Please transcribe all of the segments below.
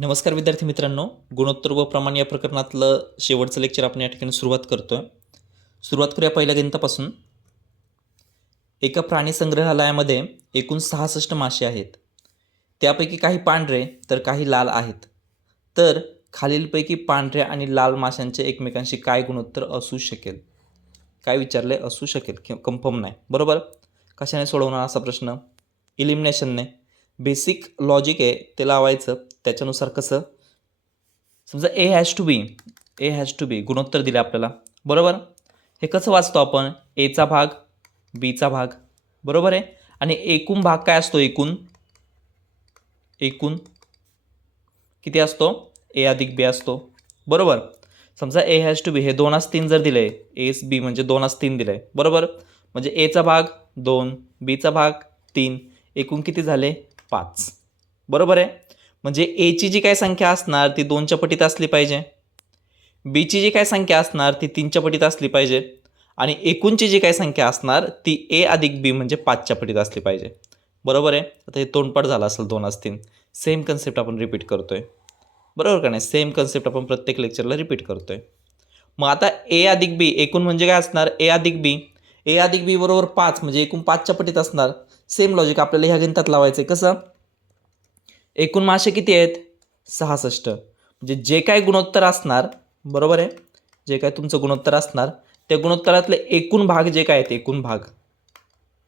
नमस्कार विद्यार्थी मित्रांनो, गुणोत्तर व प्रमाण या प्रकरणातलं शेवटचं लेक्चर आपण या ठिकाणी सुरुवात करतोय. सुरुवात करूया पहिल्या गणितापासून. एका प्राणी संग्रहालयामध्ये एकूण 66 मासे आहेत. त्यापैकी काही पांढरे तर काही लाल आहेत. तर खालीलपैकी पांढऱ्या आणि लाल माशांचे एकमेकांशी काय गुणोत्तर असू शकेल? काय विचारले? असू शकेल किंवा कन्फर्म नाही. बरोबर. कशाने सोडवणार असा प्रश्न? इलिमिनेशनने. बेसिक लॉजिक आहे ते लावायचं. त्याच्यानुसार कसं, समजा ए हॅज टू बी गुणोत्तर दिले आपल्याला. बरोबर. हे कसं वाचतो आपण? एचा भाग बीचा भाग. बरोबर आहे. आणि एकूण भाग काय असतो? एकूण किती असतो? ए अधिक बी असतो. बरोबर. समजा ए हॅज टू बी हे 2/3 जर दिले, एस बी म्हणजे 2/3 दिले. बरोबर. म्हणजे एचा भाग 2, बीचा भाग 3, एकूण किती झाले? 5. बरोबर आहे. म्हणजे एची जी काय संख्या असणार ती 2च्या पटीत असली पाहिजे. बीची जी काय संख्या असणार ती 3च्या पटीत असली पाहिजे. आणि एकूणची जी काय संख्या असणार ती ए अधिक बी म्हणजे 5च्या पटीत असली पाहिजे. बरोबर आहे. आता हे तोंडपाठ झालं असेल 2/3. सेम कन्सेप्ट आपण रिपीट करतोय. बरोबर का नाही? सेम कन्सेप्ट आपण प्रत्येक लेक्चरला रिपीट करतोय. मग आता ए अधिक बी एकूण म्हणजे काय असणार? ए अधिक बी बरोबर 5 म्हणजे एकूण 5च्या पटीत असणार. सेम लॉजिक आपल्याला ह्या गणितात लावायचं आहे. कसं? एकूण मासे किती आहेत? 66. म्हणजे जे काय गुणोत्तर असणार, बरोबर आहे, जे काय तुमचं गुणोत्तर असणार त्या गुणोत्तरातले एकूण भाग जे काय आहेत, एकूण भाग,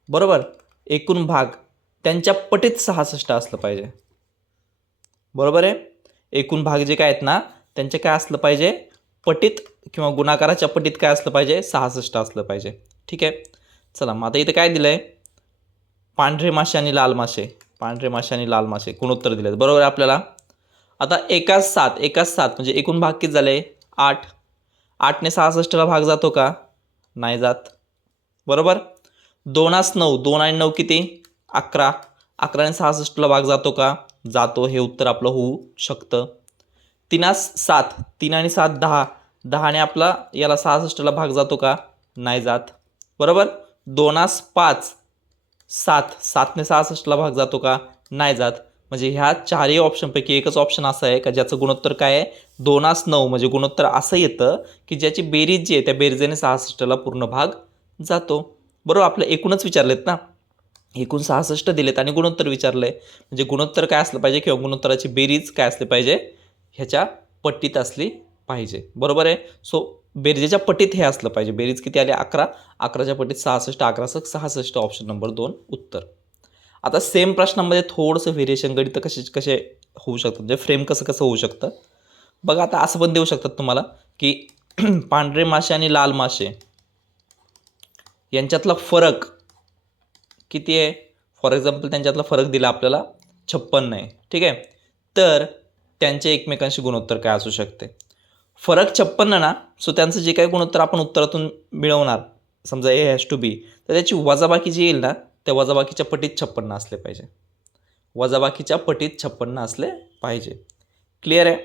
बरोबर, एकूण भाग त्यांच्या पटीत 66 असलं पाहिजे. बरोबर आहे. एकूण भाग जे काय आहेत ना त्यांचे काय असलं पाहिजे? पटीत किंवा गुणाकाराच्या पटीत काय असलं पाहिजे? 66 असलं पाहिजे. ठीक आहे. चला मग आता इथे काय दिलंय? पांढरे मासे आणि लाल मासे. पांढरे मासे आणि लाल मासे गुणोत्तर दिलेत. बरोबर आहे आपल्याला. आता एकाच 7 म्हणजे एकूण भाग किती झाले? 8. 8ने 66ला भाग जातो का? नाही जात. बरोबर. 2/9, 2 आणि 9 किती? 11. 11ने 66ला भाग जातो का? जातो. हे उत्तर आपलं होऊ शकतं. 3/7, 3 आणि 7 10. 10ने आपला याला 66ला भाग जातो का? नाही जात. बरोबर. 2/5 7, 7ने 66ला भाग जातो का? नाही जात. म्हणजे ह्या चारही ऑप्शनपैकी एकच ऑप्शन असं आहे का ज्याचं गुणोत्तर काय आहे? 2/9. म्हणजे गुणोत्तर असं येतं की ज्याची बेरीज जी आहे त्या बेरीजेने 66ला पूर्ण भाग जातो. बरोबर. आपलं एकूणच विचारलेत ना, एकूण 66 दिलेत आणि गुणोत्तर विचारलंय. म्हणजे गुणोत्तर काय असलं पाहिजे किंवा गुणोत्तराची बेरीज काय असली पाहिजे? ह्याच्या पट्टीत असली पाहिजे. बरोबर आहे. सो बेरजेच्या पटीत हे असलं पाहिजे. बेरीज किती आली? 11. 11च्या पटीत 66. 11 66. ऑप्शन नंबर 2 उत्तर. आता सेम प्रश्नामध्ये थोडंसं व्हेरिएशन गणित कसे होऊ शकतात, म्हणजे फ्रेम कसं होऊ शकतं बघा. आता असं पण देऊ शकतात तुम्हाला की पांढरे मासे आणि लाल मासे यांच्यातला फरक किती आहे? फॉर एक्झाम्पल त्यांच्यातला फरक दिला आपल्याला 56 आहे. ठीक आहे. तर त्यांचे एकमेकांशी गुणोत्तर काय असू शकते? फरक 56 ना. सो त्यांचं जे काही गुणोत्तर आपण उत्तरातून मिळवणार, समजा ए हॅज टू बी, तर त्याची वजाबाकी जी येईल ना त्या वजाबाकीच्या पटीत 56 असले पाहिजे. वजाबाकीच्या पटीत 56 असले पाहिजे. क्लिअर आहे.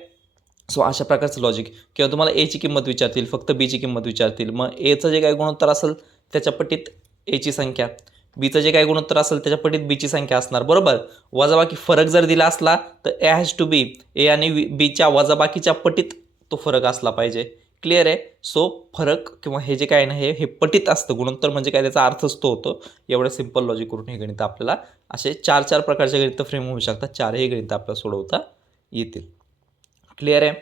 सो अशा प्रकारचं लॉजिक. किंवा तुम्हाला एची किंमत विचारतील, फक्त बीची किंमत विचारतील, मग एचं जे काही गुणोत्तर असेल त्याच्या पटीत एची संख्या, बीचं जे काही गुणोत्तर असेल त्याच्या पटीत बीची संख्या असणार. बरोबर. वजाबाकी फरक जर दिला असला तर ए हॅज टू बी ए आणि बीच्या वजाबाकीच्या पटीत तो फरक असला पाहिजे. क्लिअर आहे. सो फरक किंवा हे जे काय ना हे पटीत असतं. गुणोत्तर म्हणजे काय त्याचा अर्थच तो होतो. एवढं सिंपल लॉजिक करून हे गणित आपल्याला असे 4 प्रकारचे गणित फ्रेम होऊ शकतात. 4ही गणित आपल्याला सोडवता येतील. क्लिअर आहे.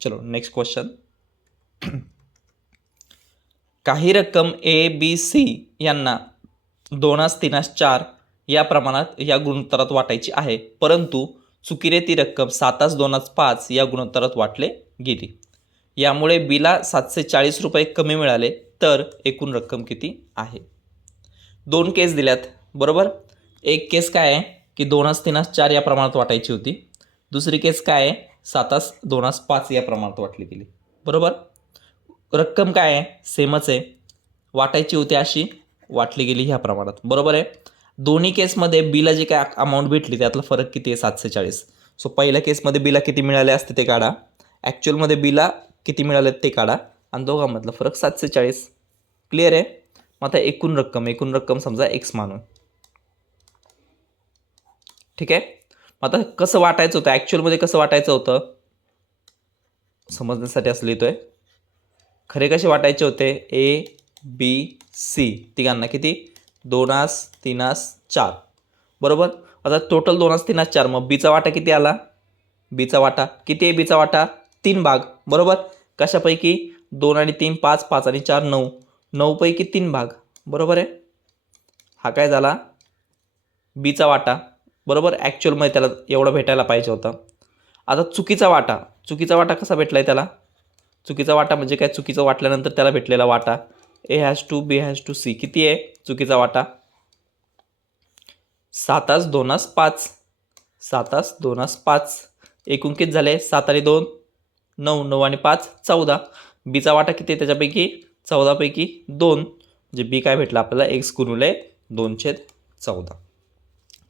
चलो नेक्स्ट क्वेश्चन. काही रक्कम ए बी सी यांना 2/3/4 या प्रमाणात या गुणोत्तरात वाटायची आहे, परंतु चुकीने ती रक्कम 7/2/5 या गुणोत्तरात वाटले गेली. यामुळे बीला 740 रुपये कमी मिळाले, तर एकूण रक्कम किती आहे? 2 केस दिल्यात. बरोबर. एक केस काय आहे की 2/3/4 या प्रमाणात वाटायची होती. दुसरी केस काय आहे? 7/2/5 या प्रमाणात वाटली गेली. बरोबर. रक्कम काय आहे? सेमच आहे. वाटायची होती अशी, वाटली गेली ह्या प्रमाणात. बरोबर आहे. दोन्ही केसमध्ये बीला जे काय अमाऊंट भेटली त्यातला फरक किती आहे? 740. सो पहिल्या केसमध्ये बीला किती मिळाले असते ते काढा, ॲक्च्युअलमध्ये बीला किती मिळाले ते काढा, आणि दोघांमधला फरक 740. क्लिअर आहे. मग आता एकूण रक्कम समजा एक्स मानू. ठीक आहे. आता कसं वाटायचं होतं, ॲक्च्युअलमध्ये कसं वाटायचं होतं समजण्यासाठी असं लिहितोय. खरे कसे वाटायचे होते, ए बी सी तिघांना किती 2 3 4 बरोबर. आता टोटल 2 3 4 मग बीचा वाटा किती आला, बीचा वाटा किती आहे, बीचा वाटा 3 भाग बरोबर. कशापैकी 2 आणि 3 5, 5 आणि 4 9, 9 पैकी 3 भाग बरोबर आहे. हा काय झाला बीचा वाटा बरोबर. ॲक्च्युअलमध्ये त्याला एवढा भेटायला पाहिजे होता. आता चुकीचा वाटा कसा भेटला आहे त्याला, चुकीचा वाटा म्हणजे काय, चुकीचं वाटल्यानंतर त्याला भेटलेला वाटा A has to B has to C किती आहे चुकीचा वाटा 7 2 5, 7 2 5 एकूण किती झाले 7 आणि 2 9, 9 आणि 5 14. बीचा वाटा किती आहे त्याच्यापैकी 14 पैकी 2 म्हणजे बी काय भेटला आपल्याला x गुणिले 2/14.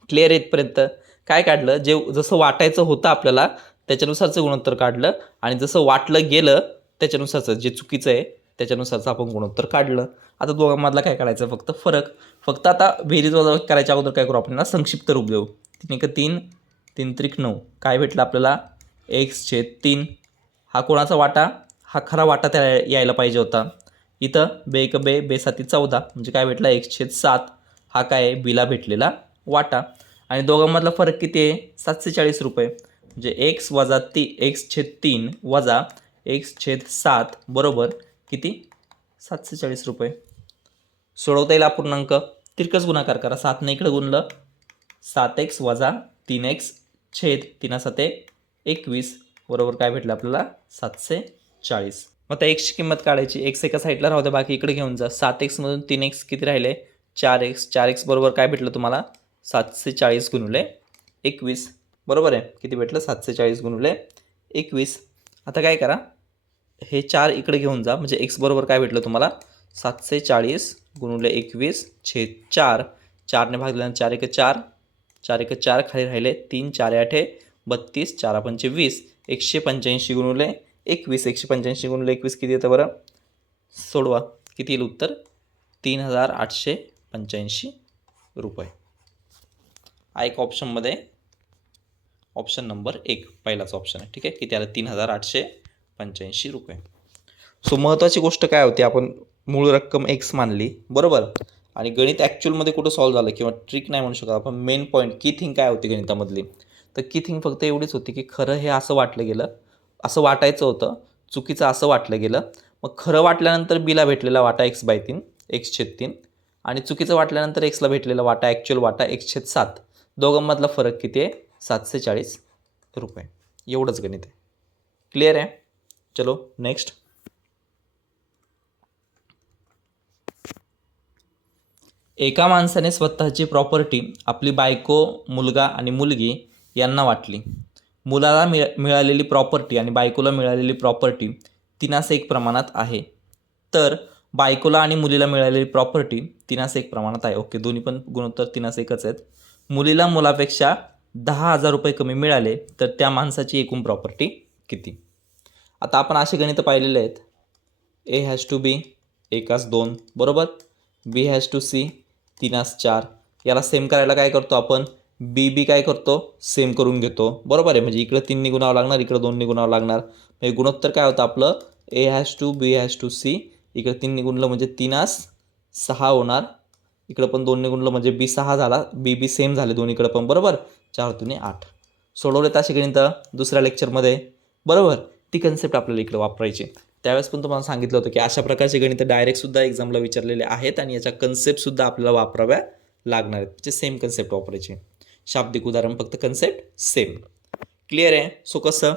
क्लिअर आहे इथपर्यंत. काय काढलं, जे जसं वाटायचं होतं आपल्याला त्याच्यानुसारचं गुणोत्तर काढलं आणि जसं वाटलं गेलं त्याच्यानुसारचं, जे चुकीचं आहे त्याच्यानुसारचं आपण गुणोत्तर काढलं. आता दोघांमधला काय काढायचं फक्त फरक. फक्त आता बेरीज वजा करायच्या अगोदर काय करू आपण, संक्षिप्त रूप देऊ. 3 1 3, 3 3 9 काय भेटलं आपल्याला x/3. हा कोणाचा वाटा, हा खरा वाटा त्याला यायला पाहिजे होता. इथं बे 1 बे बे 7 14 म्हणजे काय भेटला x/7. हा काय आहे बीला भेटलेला वाटा. आणि दोघांमधला फरक किती आहे 740 रुपये. म्हणजे x/3 वजा x/7 बरोबर किती 740 रुपये. सोडवता येईल अपूर्णांक, तिरकस गुणाकार करा. 7ने इकडे गुणलं 7x वजा 3x छेद 3 7 21 बरोबर काय भेटलं आपल्याला 740. मग आता एक्सची किंमत काढायची. एक्स एका साईडला राहू द्या, बाकी इकडे घेऊन जा. 7x मधून 3x किती राहिले 4x. 4x बरोबर काय भेटलं तुम्हाला 740 गुणिले 21 बरोबर आहे. किती भेटलं 740 गुणिले 21. आता काय करा, हे 4 इकडे घेऊन जा म्हणजे x बरोबर काय भेटलं तुम्हाला 740 गुणिले 21 छेद 4. 4ने भागल्यानंतर 4 1 4, 4 1 4 खाली राहिले 3 4 8 32, 4 5 20. 185 गुणिले 21, 185 गुणिले 21 किती येतं बरं, सोडवा किती येईल उत्तर 3885 रुपये. हा एक ऑप्शनमध्ये ऑप्शन नंबर 1 पहिलाच ऑप्शन आहे. ठीक आहे, किती आलं 3885 रुपये. सो महत्त्वाची गोष्ट काय होती, आपण मूळ रक्कम x मानली बरोबर. आणि गणित ॲक्च्युअलमध्ये कुठं सॉल्व्ह झालं किंवा ट्रिक नाही म्हणू शकत आपण. मेन पॉईंट की थिंग काय होती गणितामधली, तर की थिंग फक्त एवढीच होती की खरं हे असं वाटलं गेलं, असं वाटायचं होतं, चुकीचं असं वाटलं गेलं. मग खरं वाटल्यानंतर बीला भेटलेला वाटा x/3 x/3 आणि चुकीचं वाटल्यानंतर एक्सला भेटलेला वाटा ॲक्च्युअल वाटा x/7. दोघांमधला फरक किती आहे 740 रुपये. एवढंच गणित आहे. क्लिअर आहे. चलो नेक्स्ट. एका माणसाने स्वतःची प्रॉपर्टी आपली बायको, मुलगा आणि मुलगी यांना वाटली. मुलाला मिळालेली प्रॉपर्टी आणि बायकोला मिळालेली प्रॉपर्टी 3:1 प्रमाणात आहे. तर बायकोला आणि मुलीला मिळालेली प्रॉपर्टी 3:1 प्रमाणात आहे. ओके, दोन्ही पण गुणोत्तर 3:1च आहेत. मुलीला मुलापेक्षा 10,000 रुपये कमी मिळाले तर त्या माणसाची एकूण प्रॉपर्टी किती. आता आपण असे गणित पाहिलेले आहेत. ए हॅज टू बी 1:2 बरोबर, बी हॅज टू सी 3:4. याला सेम करायला काय करतो आपण, बी काय करतो सेम करून घेतो बरोबर आहे. म्हणजे इकडं 3 गुणावं लागणार, इकडं 2 गुणावं लागणार. म्हणजे गुणोत्तर काय होतं आपलं A has to B has to C. इकडं 3 गुणलं म्हणजे 3:6 होणार, इकडं पण 2 गुणलं म्हणजे बी 6 झाला. बी सेम झाले दोन्हीकडं पण बरोबर. 4 2 8. सोडवलेत असे गणित दुसऱ्या लेक्चरमध्ये बरोबर. ती कन्सेप्ट आपल्याला इकडे वापरायची. त्यावेळेस पण तुम्हाला सांगितलं होतं की अशा प्रकारचे गणित डायरेक्टसुद्धा एक्झामला विचारलेले आहेत आणि याच्या कन्सेप्टसुद्धा आपल्याला वापराव्या लागणार आहेत. म्हणजे सेम कन्सेप्ट वापरायचे. शाब्दिक उदाहरण फक्त कन्सेप्ट सेम. क्लिअर आहे. सो कसं,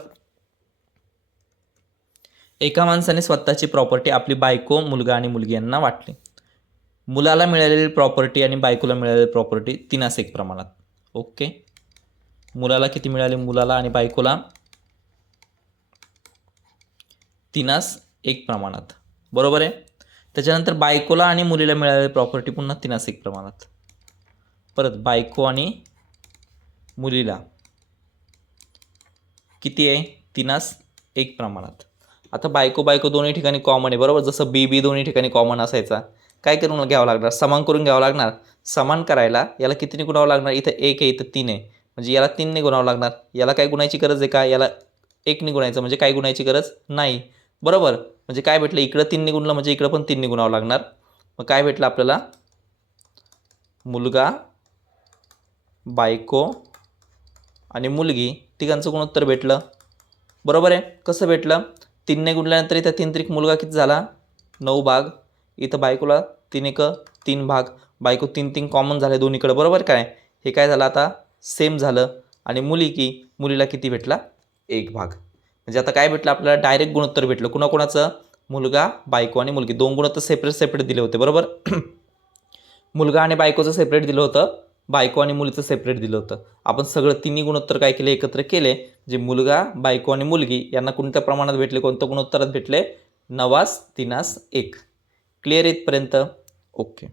एका माणसाने स्वतःची प्रॉपर्टी आपली बायको, मुलगा आणि मुलगी यांना वाटली. मुलाला मिळालेली प्रॉपर्टी आणि बायकोला मिळालेली प्रॉपर्टी 3:1 प्रमाणात. ओके, मुलाला किती मिळाले, मुलाला आणि बायकोला 3:1 प्रमाणात बरोबर आहे. त्याच्यानंतर बायकोला आणि मुलीला मिळालेली प्रॉपर्टी पुन्हा 3:1 प्रमाणात. परत बायको आणि मुलीला किती आहे 3:1 प्रमाणात. आता बायको दोन्ही ठिकाणी कॉमन आहे बरोबर. जसं बी दोन्ही ठिकाणी कॉमन असायचा, काय करून घ्यावं लागणार, समान करून घ्यावं लागणार. समान करायला याला कितीने गुणावं लागणार, इथं 1 आहे इथं 3 आहे म्हणजे याला 3ने गुणावं लागणार. याला काय गुणायची गरज आहे का? याला 1ने गुणायचं म्हणजे काय गुणायची गरज नाही. बरोबर. म्हणजे काय भेटलं, इकडं 3ने गुणलं म्हणजे इकडं पण 3ने गुणावं लागणार. मग काय भेटलं आपल्याला, मुलगा, बायको आणि मुलगी तिघांचं गुणोत्तर भेटलं. बरोबर आहे. कसं भेटलं, 3ने गुणल्यानंतर इथं 3 त्रिक मुलगा किती झाला, 9 भाग. इथं बायकोला 3 एक 3 भाग. बायको 3 3 कॉमन झाले दोन्हीकडे. बरोबर काय, हे काय झालं आता सेम झालं. आणि मुलीला किती भेटला, 1 भाग. म्हणजे आता काय भेटलं आपल्याला, डायरेक्ट गुणोत्तर भेटलं. कुणाकुणाचं, मुलगा, बायको आणि मुलगी. 2 गुणोत्तर सेपरेट दिले होते. बरोबर. मुलगा आणि बायकोचं सेपरेट दिलं होतं, बायको आणि मुलीचं सेपरेट दिलं होतं. आपण सगळं तिन्ही गुणोत्तर काय केले, एकत्र केले. जे मुलगा, बायको आणि मुलगी यांना कोणत्या प्रमाणात भेटले, कोणत्या गुणोत्तरात भेटले, 9:3:1. क्लिअर इथपर्यंत? ओके.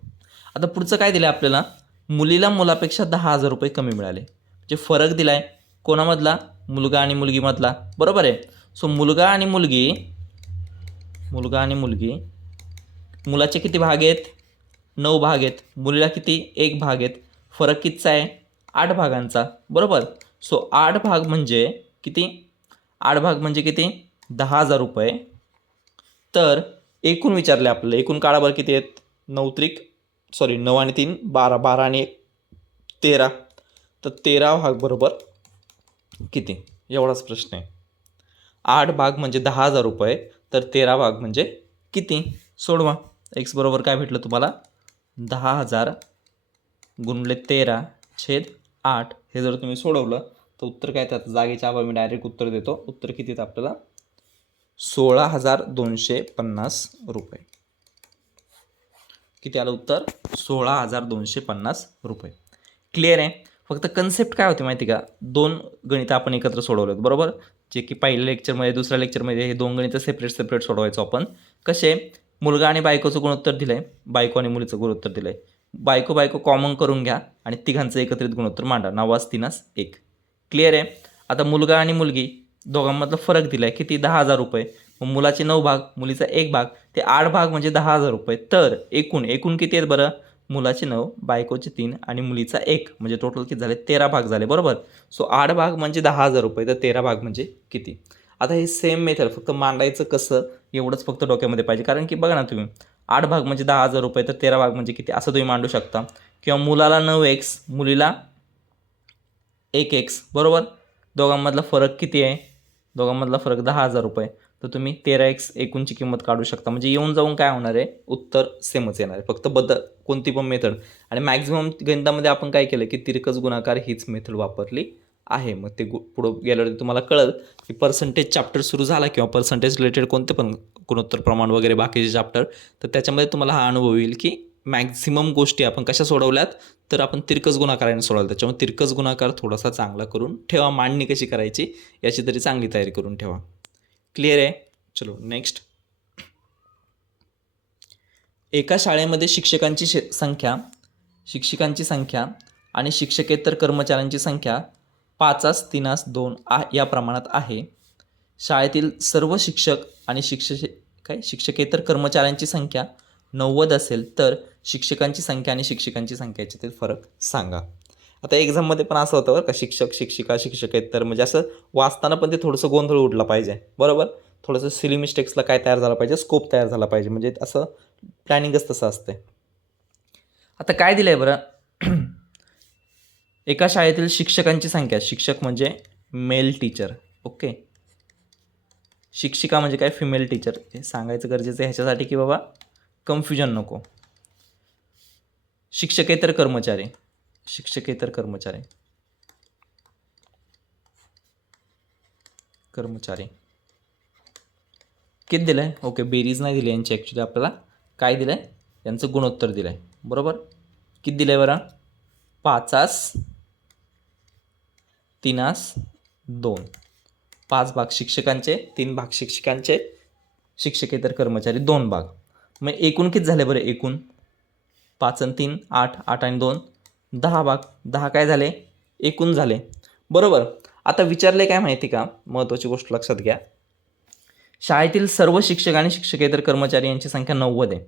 आता पुढचं काय दिलं आपल्याला, मुलीला मुलापेक्षा 10,000 रुपये कमी मिळाले. म्हणजे फरक दिलाय कोणामधला, मुलगा आणि मुलगीमधला. बरोबर आहे. सो मुलगा आणि मुलगी, मुलाचे किती भाग आहेत, 9 भाग आहेत. मुलीला किती, 1 भाग आहेत. फरक कितीचा आहे, 8 भागांचा. बरोबर. सो 8 भाग म्हणजे किती, 8 भाग म्हणजे किती, 10,000 रुपये. तर एकूण विचारले आपल्याला, एकूण काढा बरं किती आहेत, 9 आणि 3 12, 12 आणि 1 13. तर 13 भाग बरोबर किती, एवढाच प्रश्न आहे. 8 भाग म्हणजे 10,000 रुपये, तर 13 भाग म्हणजे किती, सोडवा. एक्स बरोबर काय भेटलं तुम्हाला, 10,000 गुणले 13/8. हे जर तुम्ही सोडवलं तर उत्तर काय, त्यात जागेच्या अभावी मी डायरेक्ट उत्तर देतो. उत्तर किती येतं आपल्याला, 16,250 रुपये. किती आलं उत्तर, 16,250 रुपये. क्लिअर आहे. फक्त कन्सेप्ट काय होती माहिती का, 2 गणितं आपण एकत्र सोडवलेत. बरोबर. जे की पहिल्या लेक्चरमध्ये, दुसऱ्या लेक्चरमध्ये हे 2 गणितं सेपरेट सोडवायचो आपण. कसे, मुलगा आणि बायकोचं गुणोत्तर दिलं आहे, बायको आणि मुलीचं गुणोत्तर दिलं आहे. बायको कॉमन करून घ्या आणि तिघांचं एकत्रित गुणोत्तर मांडा, 9:3:1. क्लिअर आहे. आता मुलगा आणि मुलगी दोघांमधला फरक दिला आहे किती, 10,000 रुपये. मग मुलाचे 9 भाग, मुलीचा 1 भाग, ते 8 भाग म्हणजे 10,000 रुपये. तर एकूण किती आहेत बरं, मुलाचे 9, बायकोचे 3 आणि मुलीचा 1, म्हणजे टोटल किती झाले, 13 भाग झाले. बरोबर. सो 8 भाग म्हणजे 10,000 रुपये, तर 13 भाग म्हणजे किती. आता हे सेम मेथड, फक्त मांडायचं कसं एवढंच फक्त डोक्यामध्ये पाहिजे. कारण की बघा ना तुम्ही, 8 भाग म्हणजे 10,000 रुपये, तर 13 भाग म्हणजे किती, असं तुम्ही मांडू शकता. किंवा मुलाला 9x, मुलीला 1x. बरोबर. दोघांमधला फरक किती आहे, दोघांमधला फरक 10,000 रुपये. तर तुम्ही 13x एकूणची किंमत काढू शकता. म्हणजे येऊन जाऊन काय होणार आहे, उत्तर सेमच येणार आहे. फक्त कोणती पण मेथड. आणि मॅक्झिमम गणितामध्ये आपण काय केलं की तिरकस गुणाकार हीच मेथड वापरली आहे. मग ते पुढं गेल्यावरती तुम्हाला कळलं की पर्सेंटेज चॅप्टर सुरू झाला किंवा पर्सेंटेज रिलेटेड कोणते पण गुणोत्तर प्रमाण वगैरे बाकीचे चॅप्टर, तर त्याच्यामध्ये तुम्हाला हा अनुभव येईल की मॅक्झिमम गोष्टी आपण कशा सोडवल्यात, तर आपण तिरकस गुणाकाराने सोडवलं. त्याच्यामुळे तिरकस गुणाकार थोडासा चांगला करून ठेवा. मांडणी कशी करायची याची तरी चांगली तयारी करून ठेवा. क्लिअर आहे. चलो नेक्स्ट. एका शाळेमध्ये शिक्षकांची संख्या आणि शिक्षकेतर कर्मचाऱ्यांची संख्या 5:3:2 या प्रमाणात आहे. शाळेतील सर्व शिक्षक आणि शिक्षकेतर कर्मचाऱ्यांची संख्या 90 असेल तर शिक्षकांची संख्या आणि शिक्षकांची संख्या याच्यातील फरक सांगा. आता एक्झाममध्ये पण असं होतं बरं का, शिक्षक, शिक्षिका, शिक्षकेतर, म्हणजे असं वाचताना पण ते थोडंसं गोंधळ उडला पाहिजे. बरोबर. थोडंसं सिली मिस्टेक्सला काय तयार झाला पाहिजे, स्कोप तयार झाला पाहिजे. म्हणजे असं प्लॅनिंगच तसं असते. आता काय दिलं आहे बरं, एका शाळेतील शिक्षकांची संख्या, शिक्षक म्हणजे मेल टीचर, ओके. शिक्षिका म्हणजे काय, फिमेल टीचर. हे सांगायचं गरजेचं आहे ह्याच्यासाठी की बाबा कन्फ्युजन नको. शिक्षकेतर कर्मचारी किती दिलं आहे, ओके. बेरीज नाही दिली यांची, ॲक्च्युली आपल्याला काय दिलं आहे, यांचं गुणोत्तर दिलं आहे. बरोबर. किती दिलं आहे बरं, 5:3:2. 5 भाग शिक्षकांचे, 3 भाग शिक्षकांचे, शिक्षकेतर कर्मचारी 2 भाग. मग एकूण किती झाले बरं, एकूण 5 आणि 3 8, 8 आणि 2 10 भाग. 10 काय झाले, एकूण झाले. बरोबर. आता विचारले काय माहिती का, महत्त्वाची गोष्ट लक्षात घ्या. शाळेतील सर्व शिक्षक आणि शिक्षकेतर कर्मचारी यांची संख्या 90 आहे.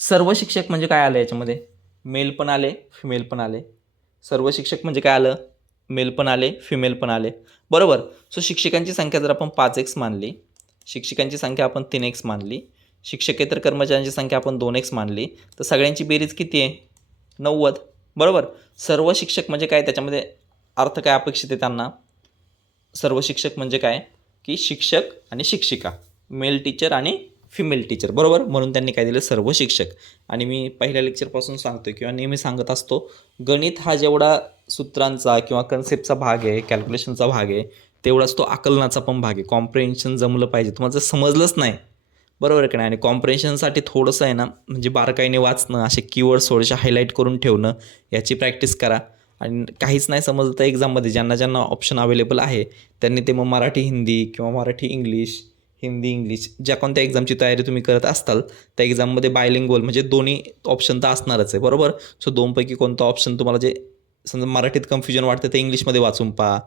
सर्व शिक्षक म्हणजे काय आलं याच्यामध्ये, मेल पण आले, फिमेल पण आले. सर्व शिक्षक म्हणजे काय आलं, मेल पण आले, फिमेल पण आले, बरोबर. सो शिक्षकांची संख्या जर आपण 5x मानली, शिक्षकांची संख्या आपण 3x मानली, शिक्षकेतर कर्मचाऱ्यांची संख्या आपण 2x मानली, तर सगळ्यांची बेरीज किती आहे? 90, बरोबर. सर्व शिक्षक म्हणजे काय, त्याच्यामध्ये अर्थ काय अपेक्षित आहे त्यांना? सर्व शिक्षक म्हणजे काय की शिक्षक आणि शिक्षिका, मेल टीचर आणि फिमेल टीचर, बरोबर. म्हणून त्यांनी काय दिलं? सर्व शिक्षक. आणि मी पहिल्या लेक्चरपासून सांगतो किंवा नेहमी सांगत असतो, गणित हा जेवढा सूत्रांचा किंवा कन्सेप्टचा भाग आहे, कॅल्क्युलेशनचा भाग आहे, तेवढाच तो आकलनाचा पण भाग आहे. कॉम्प्रिहेन्शन जमलं पाहिजे. तुम्हाला जर समजलंच नाही, बरोबर आहे की नाही, आणि कॉम्प्रिहेन्शनसाठी थोडंसं आहे ना, म्हणजे बारकाईने वाचणं, असे कीवर्ड्स थोडेसे हायलाईट करून ठेवणं, याची प्रॅक्टिस करा. आणि काहीच नाही समजलं तर एक्झाममध्ये ज्यांना ऑप्शन अवेलेबल आहे त्यांनी ते मग मराठी हिंदी किंवा मराठी इंग्लिश, हिंदी इंग्लिश, ज्या कोणत्या एक्झामची तयारी तुम्ही करत असताल त्या एक्झाममध्ये बायलिंग्वल म्हणजे दोन्ही ऑप्शन तर असणारच आहे, बरोबर. सो दोनपैकी कोणता ऑप्शन तुम्हाला जे समजा मराठीत कन्फ्युजन वाटतं ते इंग्लिशमध्ये वाचून पहा,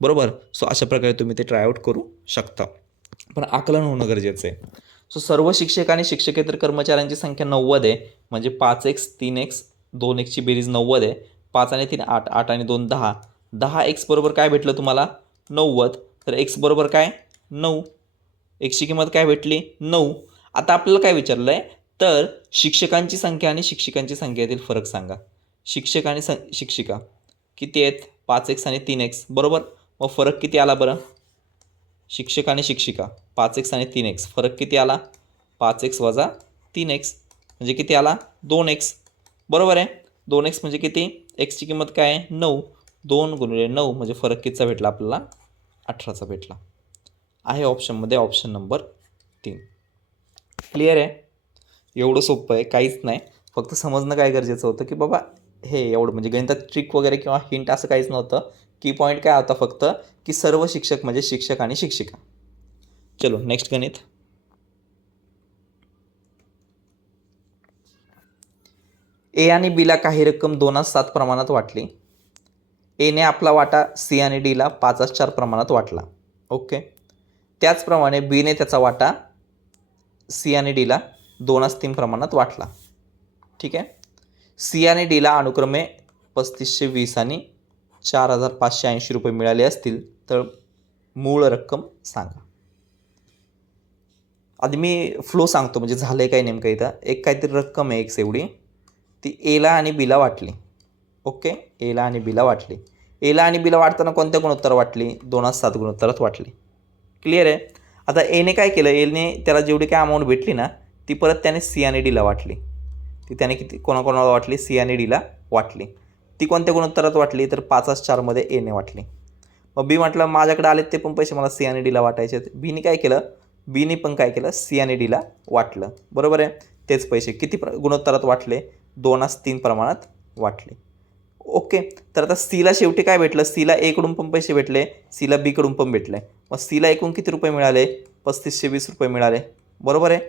बरोबर. सो अशा प्रकारे तुम्ही ते ट्रायआउट करू शकता, पण आकलन होणं गरजेचं आहे. सो सर्व शिक्षक आणि शिक्षकेतर कर्मचाऱ्यांची संख्या 90 आहे, म्हणजे 5x 3x 2xची बेरीज 90 आहे. 5 आणि 3 8, 8 आणि 2 10, 10x बरोबर काय भेटलं तुम्हाला? 90. तर x बरोबर काय? 9. एक्सची किंमत काय भेटली? 9. आता आपल्याला काय विचारलं आहे, तर शिक्षकांची संख्या आणि शिक्षिकांची संख्या यातील फरक सांगा. शिक्षक आणि शिक्षिका किती आहेत? 5x आणि 3x, बरोबर. मग फरक किती आला बरं? शिक्षक आणि शिक्षिका 5x आणि 3x, फरक किती आला? 5x वजा 3x, म्हणजे किती आला? 2x, बरोबर आहे. 2x म्हणजे किती? एक्सची किंमत काय आहे? 9. 2 गुणिले 9 म्हणजे फरक कितीचा भेटला आपल्याला? 18चा भेटला. आहे ऑप्शनमध्ये ऑप्शन नंबर 3. क्लिअर आहे? एवढं सोपं आहे, काहीच नाही. फक्त समजणं काय गरजेचं होतं की बाबा हे एवढं, म्हणजे गणितात ट्रिक वगैरे किंवा हिंट असं काहीच नव्हतं. की पॉईंट काय होता फक्त की सर्व शिक्षक म्हणजे शिक्षक आणि शिक्षिका. चलो नेक्स्ट गणित. ए आणि बीला काही रक्कम 2:7 प्रमाणात वाटली. एने आपला वाटा सी आणि डीला 5:4 प्रमाणात वाटला. ओके. त्याचप्रमाणे बीने त्याचा वाटा सी आणि डीला 2:3 प्रमाणात वाटला. ठीक आहे. सी आणि डीला अनुक्रमे 3520 आणि 4580 रुपये मिळाले असतील तर मूळ रक्कम सांगा. आधी मी फ्लो सांगतो, म्हणजे झालं आहे काय नेमकं इथं. एक काहीतरी रक्कम आहे एक्स एवढी, ती एला आणि बीला वाटली. ओके. एला आणि बीला वाटली. एला आणि बीला वाटताना कोणत्या गुणोत्तर वाटली? 2:7 गुणोत्तरात वाटली. क्लिअर आहे. आता एने काय केलं, एने त्याला जेवढी काय अमाऊंट भेटली ना ती परत त्याने सी आणि डीला वाटली. ती त्याने किती कोणाकोणाला वाटली? सी आणि डीला वाटली. ती कोणत्या गुणोत्तरात वाटली? तर 5:4 एने वाटली. मग बी म्हटलं माझ्याकडे आले ते पण पैसे मला सी आणि डीला वाटायचे. बीने काय केलं? बीने पण काय केलं? सी आणि डीला वाटलं, बरोबर आहे. तेच पैसे किती गुणोत्तरात वाटले? 2:3 प्रमाणात वाटले. ओके. तर आता सीला शेवटी काय भेटलं? सीला एकडून पण पैसे भेटले, सीला बीकडून पण भेटले. मग सीला एकूण किती रुपये मिळाले? 3520 रुपये मिळाले, बरोबर आहे.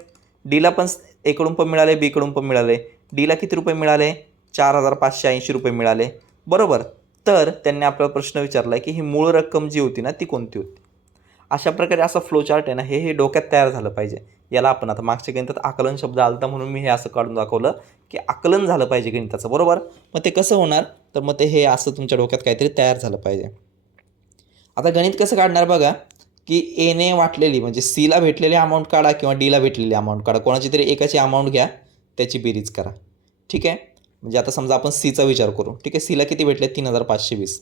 डीला पण एकडून पण मिळाले, बीकडून पण मिळाले. डीला किती रुपये मिळाले? 4580 रुपये मिळाले, बरोबर. तर त्यांनी आपल्याला प्रश्न विचारला आहे की ही मूळ रक्कम जी होती ना ती कोणती होती. अशा प्रकारे असा फ्लो चार्ट आहे ना, हे डोक्यात तयार झालं पाहिजे. याला आपण आता मागच्या गणितात आकलन शब्द आलता म्हणून मी हे असं काढून दाखवलं की आकलन झालं पाहिजे गणिताचं, बरोबर. मग ते कसं होणार? तर मग ते हे असं तुमच्या डोक्यात काहीतरी तयार झालं पाहिजे. आता गणित कसं काढणार बघा, की एने वाटलेली म्हणजे सीला भेटलेली अमाऊंट काढा किंवा डीला भेटलेली अमाऊंट काढा, कोणाची तरी एकाची अमाऊंट घ्या, त्याची बेरीज करा. ठीक आहे. म्हणजे आता समजा आपण सीचा विचार करू. ठीक आहे. सीला किती भेटले? 3520.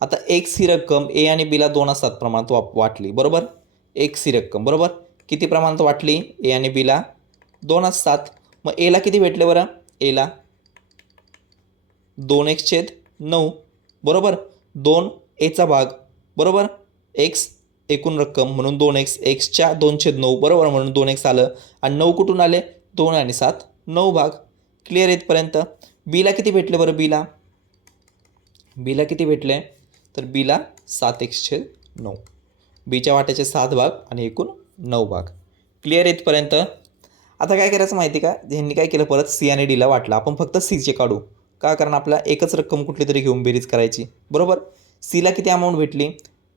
आता एक सी रक्कम ए आणि बीला 2:7 प्रमाणात वाटली, बरोबर. एक सी रक्कम, बरोबर. किती प्रमाणात वाटली? ए आणि बीला 2:7. मग एला किती भेटले बरं? एला 2x/9, बरोबर. 2 एचा भाग, बरोबर. एक्स एकूण रक्कम म्हणून 2x, एक्सच्या 2/9, बरोबर, म्हणून 2x आलं. आणि 9 कुठून आले? 2 आणि 7 9 भाग. क्लिअर इथपर्यंत. बीला किती भेटले बरं? बीला किती भेटले? तर बीला 7x/9. बीच्या वाट्याचे 7 भाग आणि एकूण 9 भाग. क्लिअर इथपर्यंत. आता काय करायचं माहिती का, ह्यांनी काय केलं, परत सी आणि डीला वाटलं. आपण फक्त सीचे काढू का, कारण आपल्याला एकच रक्कम कुठली तरी घेऊन बेरीज करायची, बरोबर. सीला किती अमाऊंट भेटली?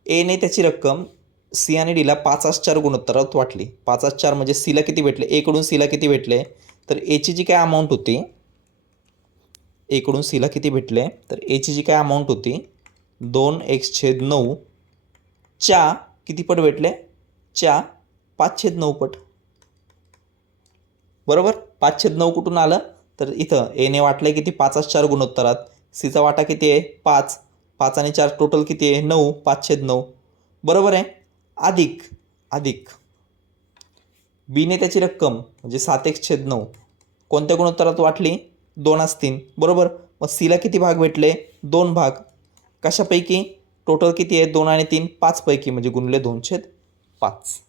एने त्याची रक्कम सी आणि डीला 5:4 गुणोत्तरात वाटली. 5:4 म्हणजे सीला किती भेटले? एकडून सीला किती भेटले? तर एची जी काय अमाऊंट होती, एकडून सीला किती भेटले? तर एची जी काय अमाऊंट होती 2x/9 च्या किती पट भेटले, च्या 5/9 पट. बरोबर. 5/9 कुठून आलं, तर इथं एने वाटलंय किती 5/4 गुणोत्तरात. सीचा वाटा किती आहे 5, 5 आणि 4 टोटल किती आहे 9, 5/9. बरोबर आहे. अधिक अधिक बीने त्याची रक्कम म्हणजे 7x/9 कोणत्या गुणोत्तरात वाटली, 2/3. बरोबर. मग सीला किती भाग भेटले, 2 भाग. कशापैकी, टोटल किती आहे 2 आणि 3, 5 पैकी, म्हणजे गुणले 2/5.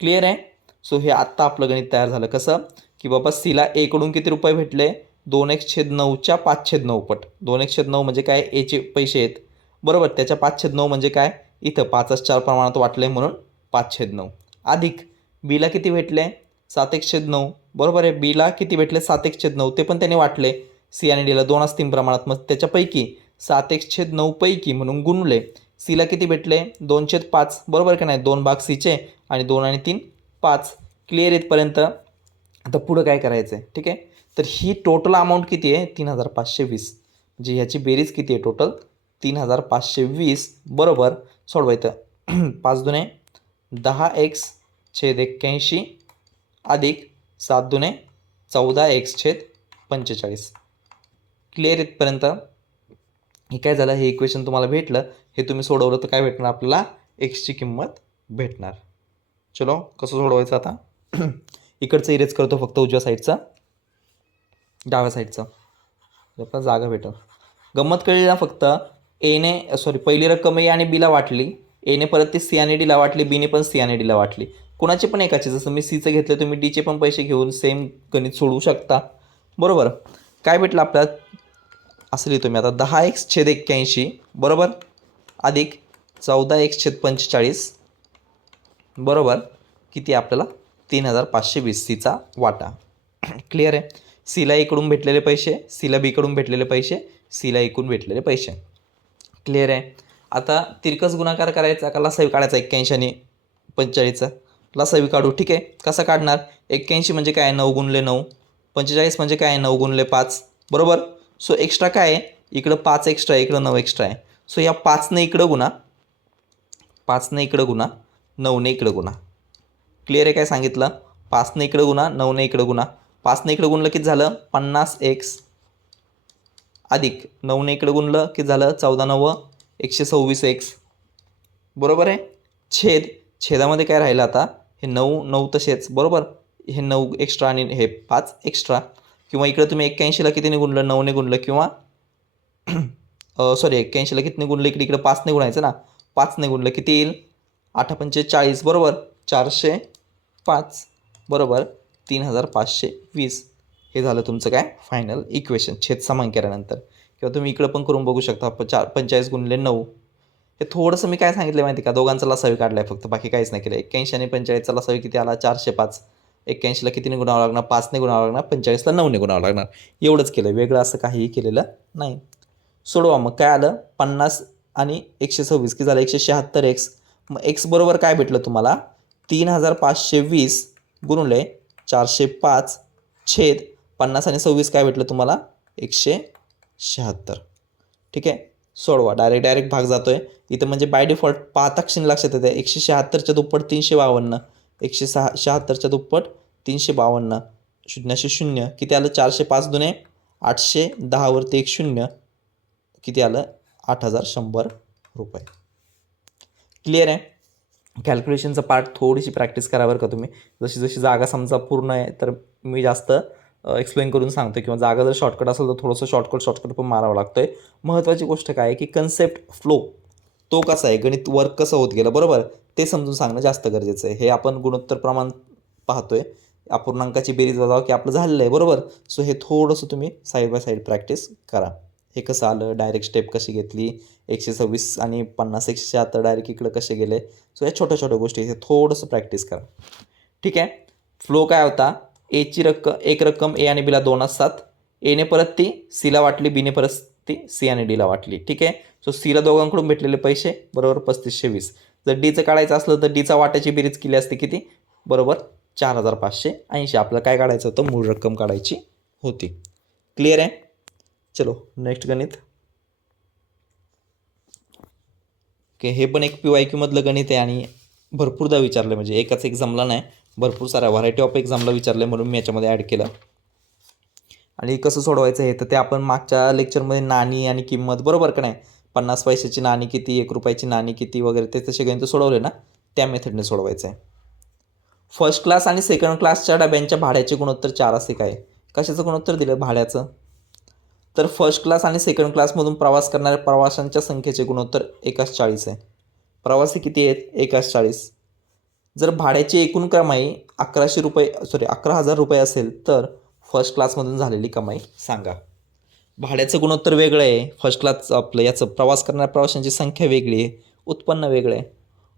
क्लिअर आहे. सो हे आत्ता आपलं गणित तयार झालं. कसं की बाबा सीला एकडून किती रुपये भेटले, 2x/9 च्या 5/9 पट. 2x/9 म्हणजे काय, एचे पैसे आहेत. बरोबर. त्याच्या 5/9 म्हणजे काय, इथं 5/4 प्रमाणात वाटले म्हणून 5/9. अधिक बीला किती भेटले, 7x/9. बरोबर आहे. बीला किती भेटले, 7x/9. ते पण त्याने वाटले सी आणि डीला 2/3 प्रमाणात. मग त्याच्यापैकी 7x/9 पैकी म्हणून गुणले सीला किती भेटले, 2/5. बरोबर का नाही. 2 भाग सीचे आणि 2 आणि 3 5. क्लिअर इथपर्यंत. आता पुढं काय करायचं आहे, ठीक आहे. तर ही टोटल अमाऊंट किती आहे, 3520. म्हणजे ह्याची बेरीज किती आहे टोटल, 3520. बरोबर. सोडवायचं. 5 दुने 10x/81 अधिक 7 दुने 14x/45. क्लिअर इथपर्यंत. हे काय झालं, हे इक्वेशन तुम्हाला भेटलं. हे तुम्ही सोडवलं तर काय भेटणार आपल्याला, एक्सची किंमत भेटणार. चलो कसं सोडवायचं आता. इकडचं इरेज करतो फक्त, उजव्या साईडचा, डाव्या साईडचा, आपल्याला जागा भेटेल. गंमत कळली ना. फक्त एने पहिली रक्कम ए आणि बीला वाटली, एने परत ती सी आणि डीला वाटली, बीने पण सी आणि डीला वाटली. कुणाचे पण एकाचे, जसं मी सीचं घेतलं तुम्ही डीचे पण पैसे घेऊन सेम गणित सोडवू शकता. बरोबर. काय भेटलं आपल्याला, असं लिहितो मी आता, 10x/81. बरोबर. अधिक 14x/45. बरोबर. किती आपल्याला, 3520 सीचा वाटा. क्लिअर आहे. सीला इकडून भेटलेले पैसे, सीला बीकडून भेटलेले पैसे, सीला इकडून भेटलेले पैसे. क्लिअर आहे. आता तिरकस गुणाकार करायचा का लसावी काढायचा, 81 आणि 45चा लसावी काढू. ठीक आहे. कसं काढणार, 81 म्हणजे काय, 9 गुणले 9. 45 म्हणजे काय, 9 गुणले 5. बरोबर. सो एक्स्ट्रा काय आहे, इकडं 5 एक्स्ट्रा आहे, इकडं 9 एक्स्ट्रा आहे. सो या 5ने इकडं गुणा, 5ने इकडं गुणा, 9ने इकडं गुणा. क्लिअर आहे. काय सांगितलं, 5ने इकडं गुणा, 9ने इकडं गुणा. 5ने इकडं गुणलं किती झालं, 50x अधिक 9ने इकडं गुणलं किती झालं, 14×9 126x. बरोबर आहे. छेदामध्ये काय राहिलं आता, हे 9 तसेच. बरोबर. हे 9 एक्स्ट्रा आणि हे 5 एक्स्ट्रा. किंवा इकडं तुम्ही 81ला कितीने गुणलं, 9ने गुणलं, किंवा 81ला कितीने गुणलं, इकडे 5ने गुणायचं ना. 5ने गुणलं किती येईल, 8×5 = 40. बरोबर. 405. बरोबर. 3520. हे झालं तुमचं काय, फायनल इक्वेशन छेद समान केल्यानंतर. किंवा तुम्ही इकडं पण करून बघू शकता, 45 गुणले 9. हे थोडंसं मी काय सांगितलं माहिती का, दोघांचा लसावी काढला आहे फक्त, बाकी काहीच नाही केलं. 81 आणि 45चा लसावी किती आला, 405. 81ला कितीने गुणावं लागणार, 5ने गुणावं लागणार. 45ला 9ने गुणावं लागणार. एवढंच केलं, वेगळं असं काहीही केलेलं नाही. सोडवा. मग काय आलं, 50 आणि 126 किती झालं, 176x. मग एक्स बरोबर काय भेटलं तुम्हाला, 3520 गुणले 405 छेद 50 आणि 26 काय भेटलं तुम्हाला, 176. ठीक आहे. सोडवा. डायरेक्ट भाग जातोय इथं, म्हणजे बाय डिफॉल्ट पाहता क्षणी लक्षात येते, 176च्या दुप्पट 352, 176च्या दुप्पट 352, 0 किती आलं, 405 दुने 810 वरती 1 0 किती आलं, 8100 रुपये. क्लिअर आहे. कॅल्क्युलेशनचा पार्ट थोडीशी प्रॅक्टिस करा बरं का तुम्ही. जशी जशी जागा समजा पूर्ण आहे तर मी जास्त एक्सप्लेन करून सांगतो, किंवा जागा जर शॉर्टकट असेल तर थोडंसं शॉर्टकट पण मारावं लागतं आहे. महत्त्वाची गोष्ट काय आहे की कन्सेप्ट फ्लो तो कसा आहे, गणित वर्क कसं होत गेलं, बरोबर, ते समजून सांगणं जास्त गरजेचं आहे. हे आपण गुणोत्तर प्रमाण पाहतोय, अपूर्णांकाची बेरीज वजाव की आपलं झालेलं आहे, बरोबर. सो हे थोडंसं तुम्ही साईड बाय साईड प्रॅक्टिस करा. हे कसं आलं, डायरेक्ट स्टेप कशी घेतली, 126 आणि 50 176 डायरेक्ट इकडं कसे गेले. सो या छोट्या छोट्या गोष्टी हे थोडंसं प्रॅक्टिस करा. ठीक आहे. फ्लो काय होता, एची एक रक्कम ए आणि बीला 2 असतात. एने परत ती सीला वाटली, बीने परत ती सी आणि डीला वाटली. ठीक आहे. सो सीला दोघांकडून भेटलेले पैसे बरोबर 3520. जर डीचं काढायचं असलं तर डीचा वाट्याची बेरीज केली असते किती, बरोबर 4580. आपल्याला काय काढायचं होतं, मूळ रक्कम काढायची होती. क्लिअर आहे. चलो नेक्स्ट गणित. की हे पण एक PYQ मधलं गणित आहे आणि भरपूरदा विचारलं, म्हणजे एकाच एक्झामला नाही, भरपूर साऱ्या व्हरायटी ऑफ एक्झामला विचारलं म्हणून मी याच्यामध्ये ॲड केलं. आणि कसं सोडवायचं हे तर ते आपण मागच्या लेक्चरमध्ये नाणी आणि किंमत, बरोबर का नाही, 50 पैशाची नाणी किती, 1 रुपयाची नाणी किती वगैरे ते तसे गणित सोडवले ना, त्या मेथडने सोडवायचं आहे. फर्स्ट क्लास आणि सेकंड क्लासच्या डब्यांच्या भाड्याचे गुणोत्तर 4 असे काय? कशाचं गुणोत्तर दिलं? भाड्याचं. तर फर्स्ट क्लास आणि सेकंड क्लासमधून प्रवास करणाऱ्या प्रवाशांच्या संख्येचे गुणोत्तर 1:40 आहे. प्रवासी किती आहेत? 1:40. जर भाड्याची एकूण कमाई 11,000 रुपये असेल तर फर्स्ट क्लासमधून झालेली कमाई सांगा. भाड्याचं गुणोत्तर वेगळं आहे, फर्स्ट क्लास आपलं याचं प्रवास करणाऱ्या प्रवाशांची संख्या वेगळी आहे, उत्पन्न वेगळं आहे.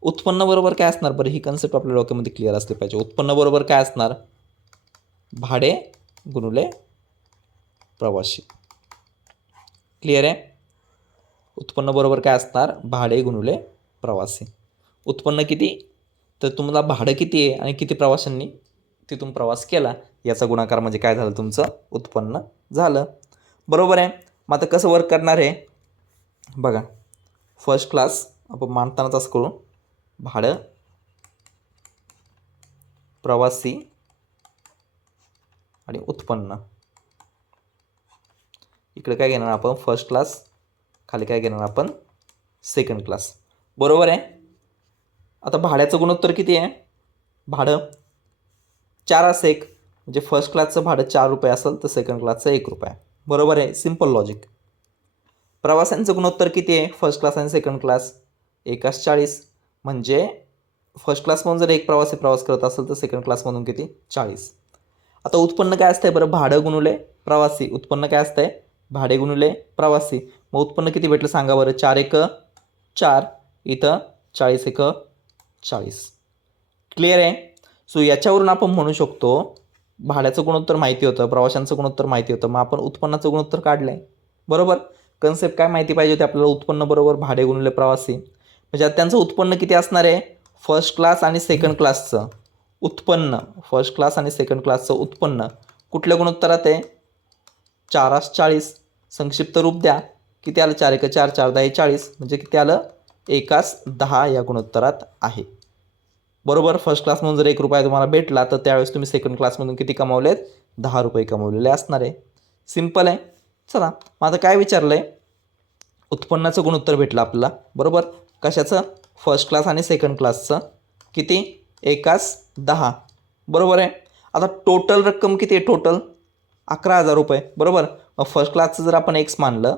उत्पन्न बरोबर काय असणार? बरं, ही कन्सेप्ट आपल्या डोक्यामध्ये क्लिअर असली पाहिजे. उत्पन्न बरोबर काय असणार? भाडे गुणुले प्रवासी. क्लिअर आहे? उत्पन्न बरोबर काय असणार? भाडे गुणुले प्रवासी. उत्पन्न किती? तर तुम्हाला भाडं किती आहे आणि किती प्रवाशांनी तिथून प्रवास केला याचा गुणाकार म्हणजे काय झालं? तुमचं उत्पन्न झालं. बरोबर आहे. मग आता कसं वर्क करणार आहे बघा. फर्स्ट क्लास आपण मांडतानाच असं करू, भाडं, प्रवासी आणि उत्पन्न. इकडे काय घेणार आपण? First class. खाली काय घेणार आपण? Second class. बरोबर आहे. आता भाड्याचं गुणोत्तर किती आहे? भाडं 4 असं एक, म्हणजे फर्स्ट क्लासचं भाडं 4 रुपये असेल तर सेकंड क्लासचं 1 रुपया. बरोबर आहे. Simple logic. प्रवासांचं गुणोत्तर किती आहे? फर्स्ट क्लास आणि सेकंड क्लास 1:40, म्हणजे फर्स्ट क्लासमधून जर एक प्रवासी प्रवास करत असेल तर सेकंड क्लासमधून किती? 40. आता उत्पन्न काय असतंय बरं? भाडं गुणुले प्रवासी. उत्पन्न काय असतंय? भाडे गुणुले प्रवासी. मग उत्पन्न किती भेटलं सांगा बरं? 4 1 4, इथं 40 1 40. क्लिअर आहे? सो याच्यावरून आपण म्हणू शकतो भाड्याचं गुणोत्तर माहिती होतं, प्रवाशांचं गुणोत्तर माहिती होतं, मग आपण उत्पन्नाचं गुणोत्तर काढलं आहे. बरोबर. कन्सेप्ट काय माहिती पाहिजे होती आपल्याला? उत्पन्न बरोबर भाडे गुणुले प्रवासी. म्हणजे आता त्यांचं उत्पन्न किती असणार आहे? फर्स्ट क्लास आणि सेकंड क्लासचं उत्पन्न, फर्स्ट क्लास आणि सेकंड क्लासचं उत्पन्न कुठल्या गुणोत्तरात आहे? 4:40. संक्षिप्त रूप द्या. किती आलं? 4 1 4 4 10 40, म्हणजे किती आलं? 1:10 या गुणोत्तरात आहे. बरोबर. फर्स्ट क्लासमधून जर 1 रुपया तुम्हाला भेटला तर त्यावेळेस तुम्ही सेकंड क्लासमधून किती कमावलेत? 10 रुपये कमावलेले असणार आहे. सिम्पल आहे. चला, मग आता काय विचारलं आहे? उत्पन्नाचं गुणोत्तर भेटलं आपल्याला. बरोबर. कशाचं? फर्स्ट क्लास आणि सेकंड क्लासचं. किती? 1:10. बरोबर आहे. आता टोटल रक्कम किती आहे? टोटल 11,000 रुपये. बरोबर. मग फर्स्ट क्लासचं जर आपण एक्स मानलं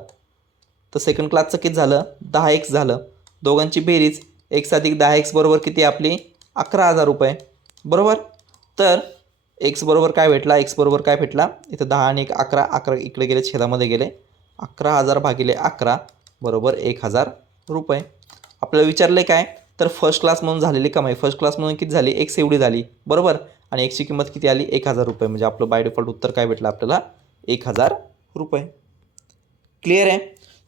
तर सेकंड क्लासचं किती झालं? 10x झालं. दोघांची बेरीज x अधिक 10x बरोबर किती आपली? 11,000 रुपये. बरोबर. तर x बरोबर काय भेटला? x बरोबर काय भेटला? इथं 10 आणि 1 11, 11 इकडे गेले, छेदामध्ये गेले. 11,000 भागिले 11 बरोबर 1,000 रुपये. आपल्याला विचारलं आहे काय? तर फर्स्ट क्लासमधून झालेली कमाई. फर्स्ट क्लासमधून किती झाली? x एवढी झाली. बरोबर. आणि एक्सची किंमत किती आली? 1,000 रुपये. म्हणजे आपलं बाय डिफॉल्ट उत्तर काय भेटलं आपल्याला? 1,000 रुपये. क्लिअर आहे?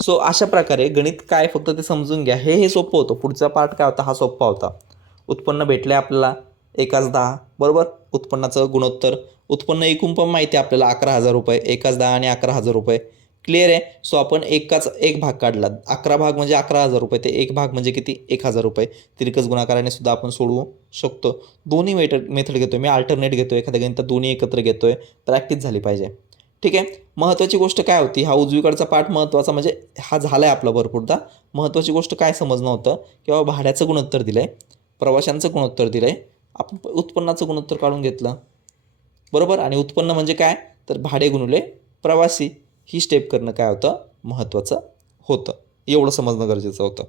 सो अशा प्रकारे गणित काय, फक्त ते समजून घ्या. हे सोपं होतं. पुढचा पार्ट काय होता? हा सोपा होता. उत्पन्न भेटले आपल्याला 1:10. बरोबर. उत्पन्नाचं गुणोत्तर, उत्पन्न एकूण पण माहिती आहे आपल्याला 11,000 रुपये. 1:10 आणि 11,000 रुपये. क्लिअर आहे? सो आपण एक भाग काढला. 11 भाग म्हणजे 11,000 रुपये, ते एक भाग म्हणजे किती? 1,000 रुपये. तिरकस गुणाकाराने सुद्धा आपण सोडवू शकतो. दोन्ही मेथड घेतो मी, अल्टरनेट घेतो, एखाद्या गणितात दोन्ही एकत्र घेतोय. प्रॅक्टिस झाली पाहिजे. ठीक आहे. महत्त्वाची गोष्ट काय होती? हा उजवीकडचा पार्ट महत्त्वाचा, म्हणजे हा झाला आहे आपला भरपूरदा. महत्त्वाची गोष्ट काय समजणं होतं? किंवा भाड्याचं गुणोत्तर दिलं आहे, प्रवाशांचं गुणोत्तर दिलं आहे, आपण उत्पन्नाचं गुणोत्तर काढून घेतलं. बरोबर. आणि उत्पन्न म्हणजे काय? तर भाडे गुणुले प्रवासी. ही स्टेप करणं काय होतं? महत्त्वाचं होतं. एवढं समजणं गरजेचं होतं.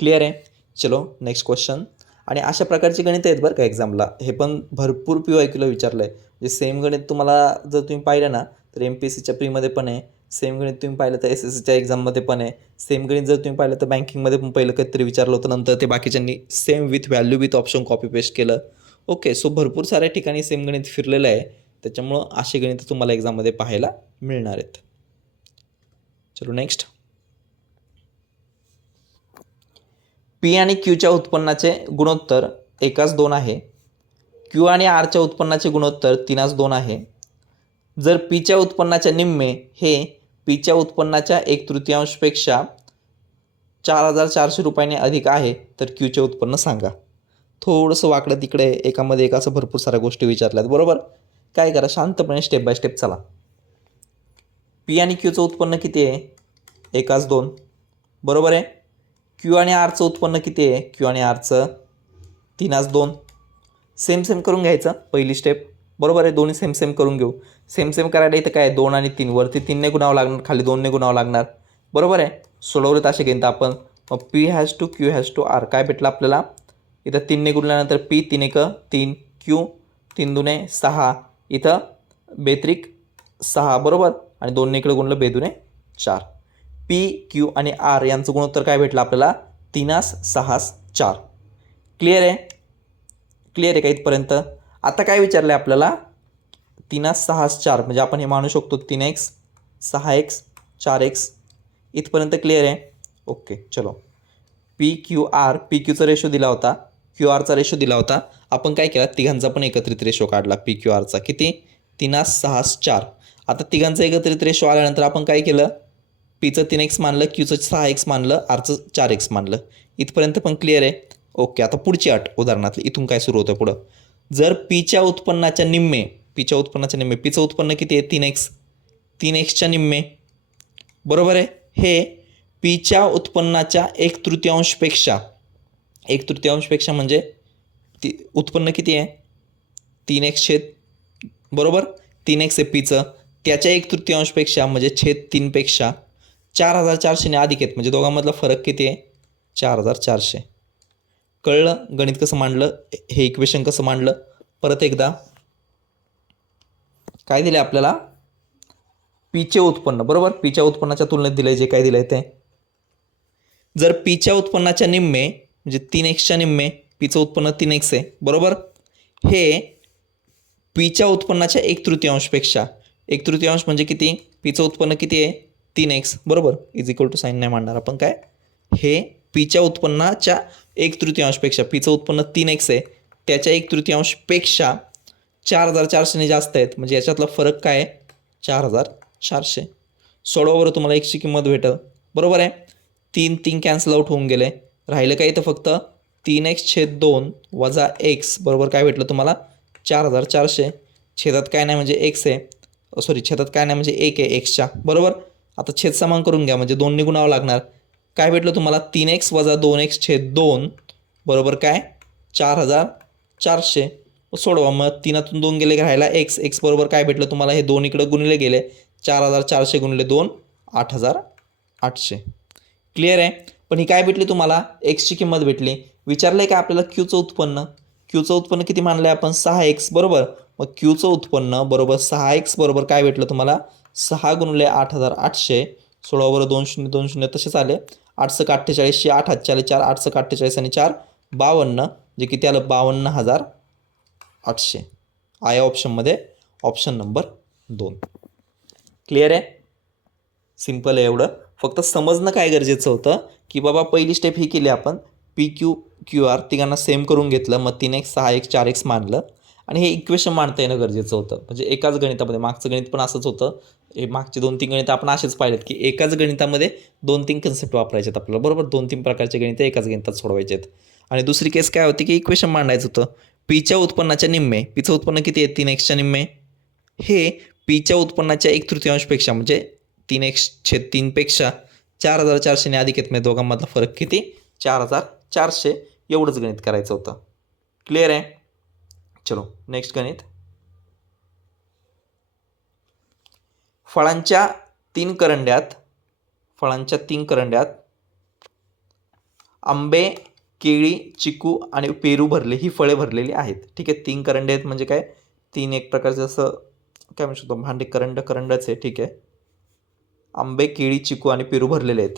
क्लिअर आहे? चलो नेक्स्ट क्वेश्चन. आणि अशा प्रकारची गणितं आहेत बरं का एक्झामला. हे पण भरपूर PYQला विचारलं आहे. म्हणजे सेम गणित तुम्हाला जर तुम्ही पाहिलं ना तर MPSCच्या प्रीमध्ये पण आहे. सेम गणित तुम्ही पाहिलं तर SSCच्या एक्झाममध्ये पण आहे. सेम गणित जर तुम्ही पाहिलं तर बँकिंगमध्ये पण पहिलं कधीतरी विचारलं होतं, नंतर ते बाकीच्यांनी same with value with option copy paste केलं. ओके. सो भरपूर साऱ्या ठिकाणी सेम गणित फिरलेलं आहे. त्याच्यामुळं अशी गणितं तुम्हाला एक्झाममध्ये पाहायला मिळणार आहेत. चलो नेक्स्ट. P आणि Qच्या उत्पन्नाचे गुणोत्तर 1:2 आहे. Q आणि Rच्या उत्पन्नाचे गुणोत्तर 3:2 आहे. जर Pच्या उत्पन्नाच्या निम्मे हे Pच्या उत्पन्नाच्या 1/3पेक्षा 4,400 रुपयाने अधिक आहे तर क्यूचे उत्पन्न सांगा. थोडंसं वाकडं तिकडे एकामध्ये एक असं भरपूर साऱ्या गोष्टी विचारल्यात. बरोबर, काय करा शांतपणे स्टेप बाय स्टेप चला. पी आणि क्यूचं उत्पन्न किती आहे? 1-2. बरोबर आहे. क्यू आणि आरचं उत्पन्न किती आहे? क्यू आणि आरचं 3-2. सेम सेम करून घ्यायचं पहिली स्टेप. बरोबर आहे, दोन्ही सेम सेम करून घेऊ. सेम सेम करायला इथं काय 2 आणि 3 वरती 3ने गुणावं लागणार, खाली 2ने गुणावं लागणार. बरोबर आहे. सोडवलेत असे घेईन आपण. मग P has to Q has to R काय भेटलं आपल्याला? इथं 3ने गुणल्यानंतर पी 3 1 3, क्यू 3 2 6, इथं बेत्रिक 6. बरोबर, आणि 2ने इकडे गुणलं 2 2 4. पी क्यू आणि आर यांचं गुणोत्तर काय भेटलं आपल्याला? 3 6 4. क्लिअर आहे? क्लिअर आहे का इथपर्यंत? आता काय विचारलं आहे आपल्याला? 3 6 4 म्हणजे आपण हे मानू शकतो 3x 6x 4x. इथपर्यंत क्लिअर आहे? ओके, चलो. पी क्यू आर, पी क्यूचा रेशो दिला होता, क्यू आरचा रेशो दिला होता. आपण काय केला? तिघांचा पण एकत्रित रेशो काढला पी क्यू आरचा. किती? 3 6 4. आता तिघांचा एकत्रित रेशो आल्यानंतर आपण काय केलं? पीचं 3x मानलं, क्यूचं 6x मानलं, आरचं 4x मानलं. इथपर्यंत पण क्लिअर आहे? ओके. आता पुढची अट उदाहरणातली इथून काय सुरू होतं पुढं? जर पीच्या उत्पन्नाच्या निम्मे, पीचं उत्पन्न किती आहे? 3x, 3xच्या निम्मे. बरोबर आहे. हे पीच्या उत्पन्नाच्या 1/3पेक्षा, 1/3पेक्षा म्हणजे उत्पन्न किती आहे? 3x छेद, बरोबर, 3x आहे पीचं, त्याच्या 1/3पेक्षा म्हणजे छेद 3पेक्षा 4,400ने अधिक आहेत, म्हणजे दोघांमधला फरक किती आहे? 4,400. कळलं गणित कसं मांडलं? हे इक्वेशन कसं मांडलं? परत एकदा काय दिलं आपल्याला? पीचे उत्पन्न. बरोबर, पीच्या उत्पन्नाच्या तुलनेत दिलं जे काय दिलं आहे ते. जर पीच्या उत्पन्नाच्या निम्मे म्हणजे 3xच्या निम्मे, पीचं उत्पन्न 3x आहे. बरोबर, हे पीच्या उत्पन्नाच्या 1/3पेक्षा, 1/3 म्हणजे किती? पीचं उत्पन्न किती आहे? 3x. बरोबर, इज इक्वल टू साईन नाही मांडणार आपण. काय हे पीच्या उत्पन्नाच्या 1/3पेक्षा, पीचं उत्पन्न 3x आहे, त्याच्या 1/3पेक्षा 4,400ने जास्त आहेत, म्हणजे याच्यातला फरक काय आहे? 4,400. सोडवावर तुम्हाला xची किंमत भेटेल. बरोबर आहे. 3 3 कॅन्सल आउट होऊन गेले. राहिलं काय? इथं फक्त 3x/2 वजा x बरोबर काय भेटलं तुम्हाला? 4,400. छेदात काय नाही म्हणजे x आहे, सॉरी छेदात काय नाही म्हणजे 1 आहे xच्या. बरोबर, आता छेद समान करून घ्या म्हणजे 2ने गुणावं लागणार. काय भेटलं तुम्हाला? 3x - 2x/2 बरोबर काय? 4,400. सोडवा, मग 3तून 2 गेले, राहिला x. x बरोबर काय भेटलं तुम्हाला? हे 2 इकडं गुणले गेले, 4,400 गुणले 2 8,800. क्लिअर आहे? पण ही काय भेटली तुम्हाला? एक्सची किंमत भेटली. विचारलं आहे का आपल्याला क्यूचं उत्पन्न? क्यूचं उत्पन्न किती मानलं आहे आपण? 6x. बरोबर, मग क्यूचं उत्पन्न बरोबर 6x बरोबर काय भेटलं तुम्हाला? 6 गुणले 8,800. 16 बरोबर 2 0 2 0 तसेच आले. 8 × 48, 8 हातचे आले 4, 8 × 48 आणि 4 52, जे किती आलं? 52,800. आहे ऑप्शनमध्ये ऑप्शन नंबर 2. क्लिअर आहे? सिम्पल आहे एवढं. फक्त समजणं काय गरजेचं होतं की बाबा पहिली स्टेप ही केली आपण, पी क्यू क्यू आर तिघांना सेम करून घेतलं, मग 3x 6x 4x मानलं आणि हे इक्वेशन मांडता येणं गरजेचं होतं. म्हणजे एकाच गणितामध्ये, मागचं गणित पण असंच होतं, हे मागचे 2-3 गणित आपण असेच पाहिलेत की एकाच गणितामध्ये 2-3 कन्सेप्ट वापरायचे आहेत आपल्याला. बरोबर, 2-3 प्रकारचे गणित एकाच गणितात सोडवायचे आहेत. आणि दुसरी केस काय होती की इक्वेशन मांडायचं होतं. पीच्या उत्पन्नाच्या निम्मे, पीचं उत्पन्न किती आहे? 3xच्या निम्मे. हे पीच्या उत्पन्नाच्या 1/3पेक्षा म्हणजे 3x/3पेक्षा 4,400ने अधिक आहेत, म्हणजे दोघांमधला फरक किती? 4,400. एवढंच गणित करायचं होतं. क्लिअर आहे? चलो नेक्स्ट गणित. फळांच्या 3 करंड्यात आंबे, केळी, चिकू आणि पेरू भरले, ही फळे भरलेली आहेत. ठीक आहे, 3 करंडे आहेत म्हणजे काय? 3 एक प्रकारचं असं काय म्हणू शकतो, भांडे करंडच आहे. ठीक आहे, आंबे, केळी, चिकू आणि पेरू भरलेले आहेत.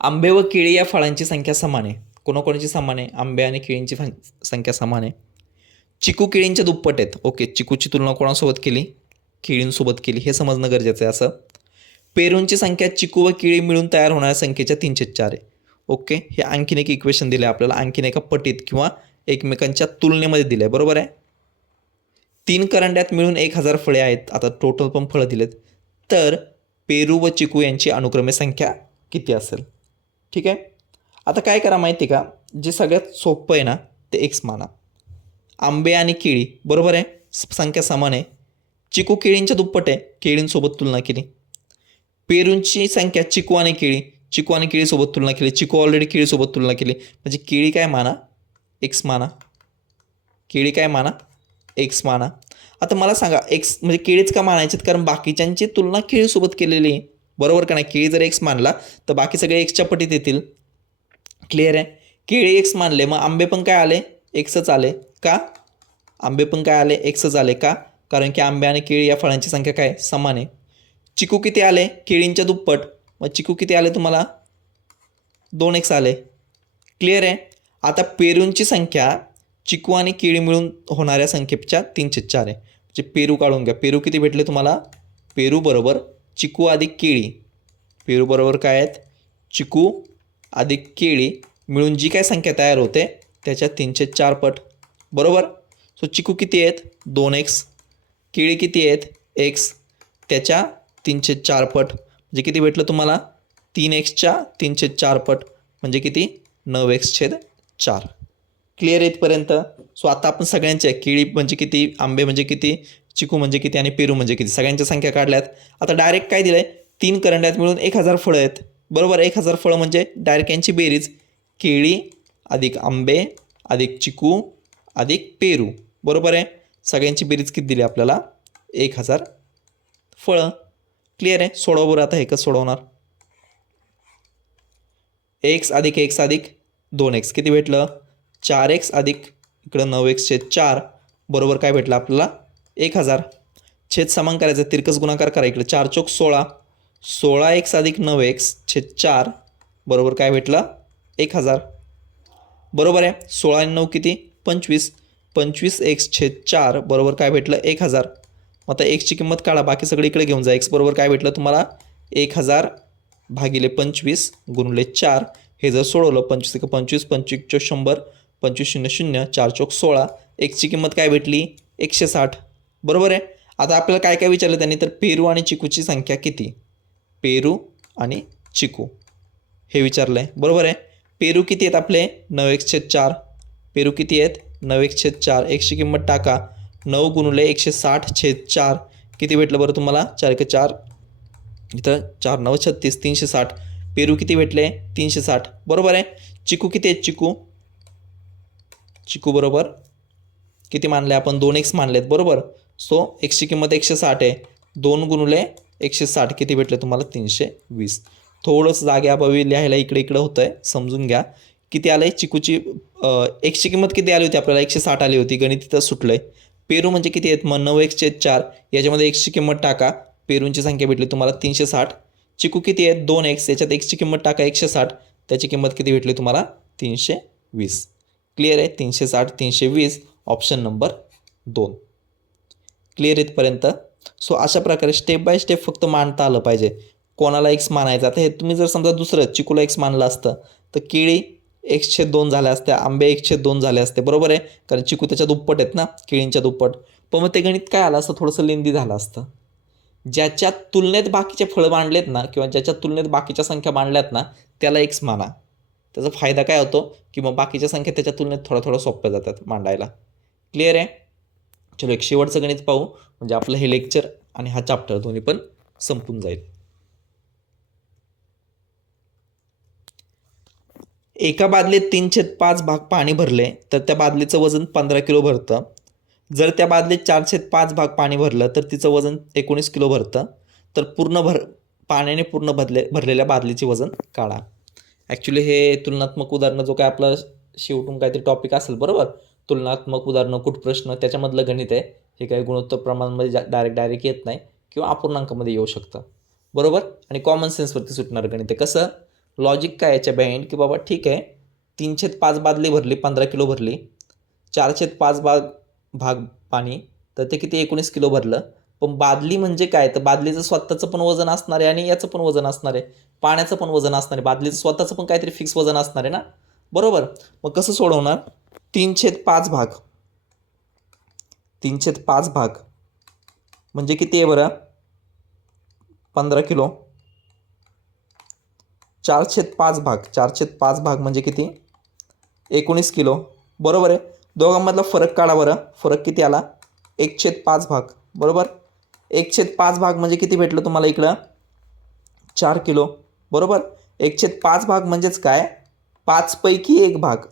आंबे व केळी या फळांची संख्या समान आहे. कोणाकोणाची समान आहे? आंबे आणि केळींची संख्या समान आहे. चिकू केळींच्या दुप्पट आहेत. ओके, चिकूची तुलना कोणासोबत केली? केळींसोबत केली, हे समजणं गरजेचं आहे. असं पेरूंची संख्या चिकू व केळी मिळून तयार होणाऱ्या संख्येच्या 3/4 आहे. ओके, हे आणखीन एक इक्वेशन दिलं आहे आपल्याला, आणखीन एका पटीत किंवा एकमेकांच्या तुलनेमध्ये दिलं आहे. बरोबर आहे. 3 करंड्यात मिळून 1,000 फळे आहेत. आता टोटल पण फळं दिलेत, तर पेरू व चिकू यांची अनुक्रमे संख्या किती असेल? ठीक आहे. आता काय करा माहिती आहे का, जे सगळ्यात सोपं आहे ना ते एक्स माना. आंबे आणि केळी बरोबर आहे, संख्या समान आहे. चिकू केळींच्या दुप्पट आहे, केळींसोबत तुलना केली. पेरूंची संख्या चिकू आणि केळी, चिकू आणि केळीसोबत तुलना केली. चिकू ऑलरेडी केळीसोबत तुलना केली, म्हणजे केळी काय माना, एक्स माना. केळी काय माना, एक्स माना. आता मला सांगा एक्स म्हणजे केळीच का मानायचेत, कारण बाकीच्यांची तुलना केळीसोबत केलेली आहे, बरोबर का नाही. केळी जर एक्स मानला तर बाकी सगळे एक्सच्या पटीत येतील. क्लिअर आहे. केळी एक्स मानले, मग आंबे पण काय आले, एक्सच आले का. आंबे पण काय आले, एक्सच आले का, कारण की आंबे आणि केळी या फळांची संख्या काय समान आहे. चिकू किती आले, केळींच्या दुप्पट, मग चिकू किती आले तुम्हाला, 2x आले. क्लिअर आहे. आता पेरूंची संख्या चिकू आणि केळी मिळून होणाऱ्या संख्येच्या 3/4 आहे, म्हणजे पेरू काढून घ्या. पेरू किती भेटले तुम्हाला, पेरू बरोबर चिकू अधिक केळी. पेरू बरोबर काय आहेत, चिकू अधिक केळी मिळून जी काय संख्या तयार होते त्याच्या 3/4 पट, बरोबर. सो चिकू किती आहेत, 2x. केळी किती आहेत, x, त्याच्या 3/4 पट, म्हणजे किती भेटलं तुम्हाला, 3xच्या 3/4 पट, म्हणजे किती, 9x/4. क्लिअर आहे इथपर्यंत. सो आता आपण सगळ्यांच्या केळी म्हणजे किती, आंबे म्हणजे किती, चिकू म्हणजे किती आणि पेरू म्हणजे किती, सगळ्यांच्या संख्या काढल्यात. आता डायरेक्ट काय दिलं आहे, 3 करंड्यात मिळून 1000 फळं आहेत, बरोबर. 1000 फळं म्हणजे डायरेक्ट यांची बेरीज, केळी अधिक आंबे अधिक चिकू अधिक पेरू, बरोबर आहे. सगळ्यांची बेरीज किती दिली आपल्याला, 1000 फळं. क्लिअर आहे. सोडवा बरं आता हे कसं सोडवणार. एक्स अधिक 2x किती भेटलं, 4x अधिक इकडं 9x/4 बरोबर काय भेटलं आपल्याला, 1000. छेद समान करायचं, तिरकस गुणाकार करा, इकडे 4 चौक 16, 16x अधिक 9x/4 बरोबर काय भेटलं, 1000. बरोबर आहे. 16 आणि 9 किती, 25, 25x/4 बरोबर काय भेटलं, 1000. आता एक्सची किंमत काढा, बाकी सगळं इकडे घेऊन जा. एक्स बरोबर काय भेटलं तुम्हाला, 1000 भागिले 25 गुणिले 4. हे जर सोडवलं, 25 25, 25 100, 25 0 0, 4 चौक 16. एक्सची किंमत काय भेटली, 160. बरोबर आहे. आता आपल्याला काय काय विचारलं त्यांनी, तर पेरू आणि चिकूची संख्या किती, पेरू आणि चिकू हे विचारलं आहे, बरोबर आहे. पेरू किती आहेत आपले, 9x/4. पेरू किती आहेत, 9x/4. एक्सची किंमत टाका, 9 गुणिले 160/4 किती भेटलं बरं तुम्हाला, 4 1 4, इथं 4 9 36, 360. पेरू किती भेटले, 360, बरोबर आहे. चिकू किती आहेत, चिकू, चिकू बरोबर किती मानले आपण, 2x मानलेत, बरोबर. सो एक्सची किंमत 160 आहे, 2 गुणिले 160 किती भेटले तुम्हाला, 320. थोडंसं जाग्याअभावी लिहायला इकडे इकडं होतं आहे, समजून घ्या. किती आलं आहे चिकूची, एक्सची किंमत किती आली होती आपल्याला, 160 आली होती, गणित तिथं सुटलं आहे. पेरू म्हणजे किती आहेत, मग 9x/4, याच्यामध्ये एक्सची किंमत टाका, पेरूंची संख्या भेटली तुम्हाला 360. चिकू किती आहेत, 2x, याच्यात एक्सची किंमत टाका 160, त्याची किंमत किती भेटली तुम्हाला, 320. क्लिअर आहे. 360 320 ऑप्शन नंबर 2. क्लिअर इथपर्यंत. सो अशा प्रकारे स्टेप बाय स्टेप फक्त मांडता आलं पाहिजे. कोणाला एक्स मानायचं, आता हे तुम्ही जर समजा दुसरं चिकूला एक्स मानलं असतं तर केळी 1/2 झाल्या असत्या, आंबे 1/2 झाले असते, बरोबर आहे, कारण चिकू त्याच्या दुप्पट आहेत ना, केळींच्या दुप्पट. पण मग ते गणित काय आलं असतं, थोडंसं लेंदी झालं असतं. ज्याच्या तुलनेत बाकीचे फळं मांडलेत ना, किंवा ज्याच्या तुलनेत बाकीच्या संख्या मांडल्यात ना, त्याला एक्स माना. त्याचा फायदा काय होतो, की मग बाकीच्या संख्या त्याच्या तुलनेत थोडं सोप्या जातात मांडायला. क्लिअर आहे. चलो एक शेवटचं गणित पाहू, म्हणजे आपलं हे लेक्चर आणि हा चॅप्टर दोन्ही पण संपून जाईल. एका बादलीत 3/5 भाग पाणी भरले तर त्या बादलीचं वजन 15 किलो भरतं. जर त्या बादलीत 4/5 भाग पाणी भरलं तर तिचं वजन 19 किलो भरतं. तर पाण्याने पूर्ण भरलेल्या बादलीचे वजन काढा. ॲक्च्युली हे तुलनात्मक उदाहरणं जो काय आपला शेवटून काहीतरी टॉपिक असेल, बरोबर, तुलनात्मक उदाहरणं, कुटप्रश्न, त्याच्यामधलं गणित आहे. हे काही गुणोत्तर प्रमाणामध्ये डायरेक्ट येत नाही किंवा अपूर्णांकामध्ये येऊ शकतं, बरोबर. आणि कॉमन सेन्सवरती सुटणारं गणित आहे. कसं, लॉजिक काय याच्या बाहेर, की बाबा ठीक आहे, 3/5 बादली भरली, 15 किलो भरली, 4/5 भाग पाणी, तर ते किती 19 किलो भरलं. पण बादली म्हणजे काय, तर बादलीचं स्वतःचं पण वजन असणार आहे आणि याचं पण वजन असणार आहे, पाण्याचं पण वजन असणार आहे, बादलीचं स्वतःचं पण काहीतरी फिक्स वजन असणार आहे ना, बरोबर. मग कसं सोडवणार, 3/5 भाग, 3/5 भाग म्हणजे किती आहे बरं, 15 किलो. 4/5 भाग, 4/5 भाग म्हणजे किती? 19 किलो. बरोबर आहे. दोघांमधला फरक काढा बरं. फरक किती आला? 1/5 भाग. बरोबर. 1/5 भाग म्हणजे किती भेटलं तुम्हाला इकडं? 4 किलो. बरोबर. 1/5 भाग म्हणजेच काय? 5 पैकी 1 भाग.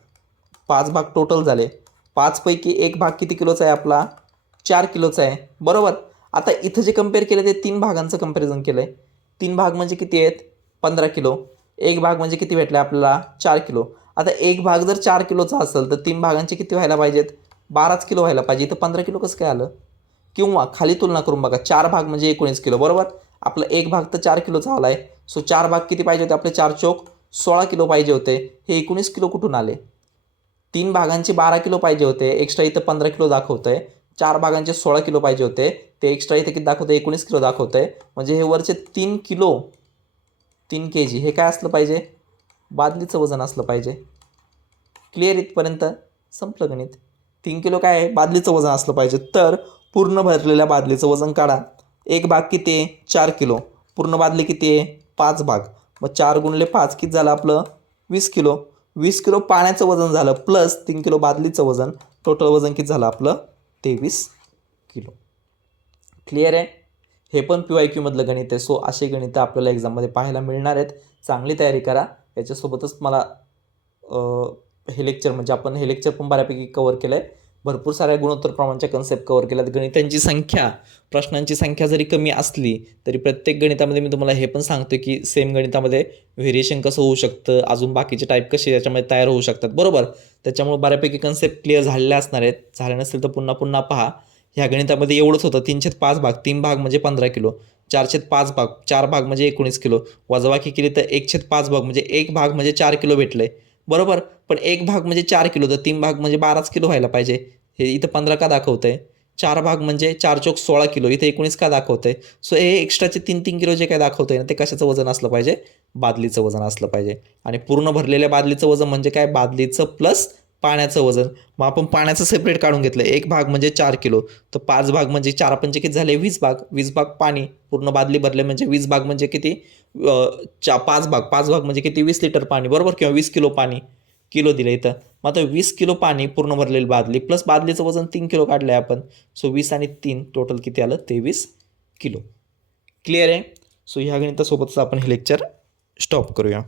5 भाग टोटल झाले. 5 पैकी 1 भाग किती किलोचा आहे आपला? 4 किलोचा आहे. बरोबर. आता इथं जे कंपेअर केलं ते 3 भागांचं कंपॅरिझन केलं आहे. 3 भाग म्हणजे किती आहेत? 15 किलो. 1 भाग म्हणजे किती भेटले आपल्याला? 4 किलो. आता 1 भाग जर 4 किलोचा असेल तर 3 भागांचे किती व्हायला पाहिजेत? 12च किलो व्हायला पाहिजे. इथं 15 किलो कसं काय आलं? किंवा खाली तुलना करून बघा. 4 भाग म्हणजे 19 किलो. बरोबर. आपला 1 भाग तर 4 किलोचा आला आहे. सो 4 भाग किती पाहिजे होते आपले? 4 चोक 16 किलो पाहिजे होते. हे 19 किलो कुठून आले? 3 भागांचे 12 किलो पाहिजे होते. एक्स्ट्रा इथं 15 किलो दाखवतं आहे. 4 भागांचे 16 किलो पाहिजे होते. ते एक्स्ट्रा इथे किती दाखवतं? 19 किलो दाखवतं आहे. म्हणजे हे वरचे 3 किलो 3 kg हे काय असलं पाहिजे? बादलीचं वजन असलं पाहिजे. क्लिअर इथपर्यंत? संपलं गणित. 3 किलो काय आहे? बादलीचं वजन असलं पाहिजे. तर पूर्ण भरलेल्या बादलीचं वजन काढा. 1 भाग किती आहे? 4 किलो. पूर्ण बादली किती आहे? 5 भाग. मग 4 गुणले 5 किती झालं आपलं? 20 किलो. 20 किलो पाण्याचं वजन झालं प्लस 3 किलो बादलीचं वजन. टोटल वजन किती झालं आपलं? 23 किलो. क्लिअर आहे? हे पण PYQ मधलं गणित आहे. सो असे गणितं आपल्याला एक्झाममध्ये पाहायला मिळणार आहेत. चांगली तयारी करा. याच्यासोबतच मला हे लेक्चर म्हणजे आपण हे लेक्चर पण बऱ्यापैकी कव्हर केलं आहे. भरपूर साऱ्या गुणोत्तर प्रमाणच्या कन्सेप्ट कव्हर केल्यात. गणितांची संख्या, प्रश्नांची संख्या जरी कमी असली तरी प्रत्येक गणितामध्ये मी तुम्हाला हे पण सांगतो की सेम गणितामध्ये व्हेरिएशन कसं होऊ शकतं, अजून बाकीचे टाईप कसे याच्यामध्ये तयार होऊ शकतात. बरोबर. त्याच्यामुळे बऱ्यापैकी कन्सेप्ट क्लिअर झालेल्या असणार आहेत. झाले नसतील तर पुन्हा पुन्हा पहा. ह्या गणितामध्ये एवढंच होतं. 3/5 भाग. 3 भाग म्हणजे 15 किलो. 4/5 भाग. 4 भाग म्हणजे 19 किलो. वजाबाकी केली तर 1/5 भाग म्हणजे 1 भाग म्हणजे 4 किलो भेटले. बरोबर. पण 1 भाग म्हणजे 4 किलो तर 3 भाग म्हणजे 12च किलो व्हायला पाहिजे. हे इथं 15 का दाखवतंय? 4 भाग म्हणजे 4 चोक 16 किलो. इथं 19 का दाखवतंय? सो हे एक्स्ट्राचे 3-3 किलो जे काय दाखवतंय ना ते कशाचं वजन असलं पाहिजे? बादलीचं वजन असलं पाहिजे. आणि पूर्ण भरलेल्या बादलीचं वजन म्हणजे काय? बादलीचं प्लस पाण्याचं वजन. मग आपण पाण्याचं सेपरेट काढून घेतलं. 1 भाग म्हणजे 4 किलो. तर 5 भाग म्हणजे 4 पंचे किती झाले? 20 भाग. 20 भाग पाणी. पूर्ण बादली भरले म्हणजे 20 भाग म्हणजे किती? 5 भाग. 5 भाग म्हणजे किती? 20 लिटर पाणी. बरोबर. किंवा 20 किलो पाणी. किलो दिलं इथं. मग आता 20 किलो पाणी पूर्ण भरलेली बादली प्लस बादलीचं वजन 3 किलो काढलं आहे आपण. सो 20 आणि 3 टोटल किती आलं? 23 किलो. क्लिअर आहे? सो ह्या गणितासोबतच आपण हे लेक्चर स्टॉप करूया.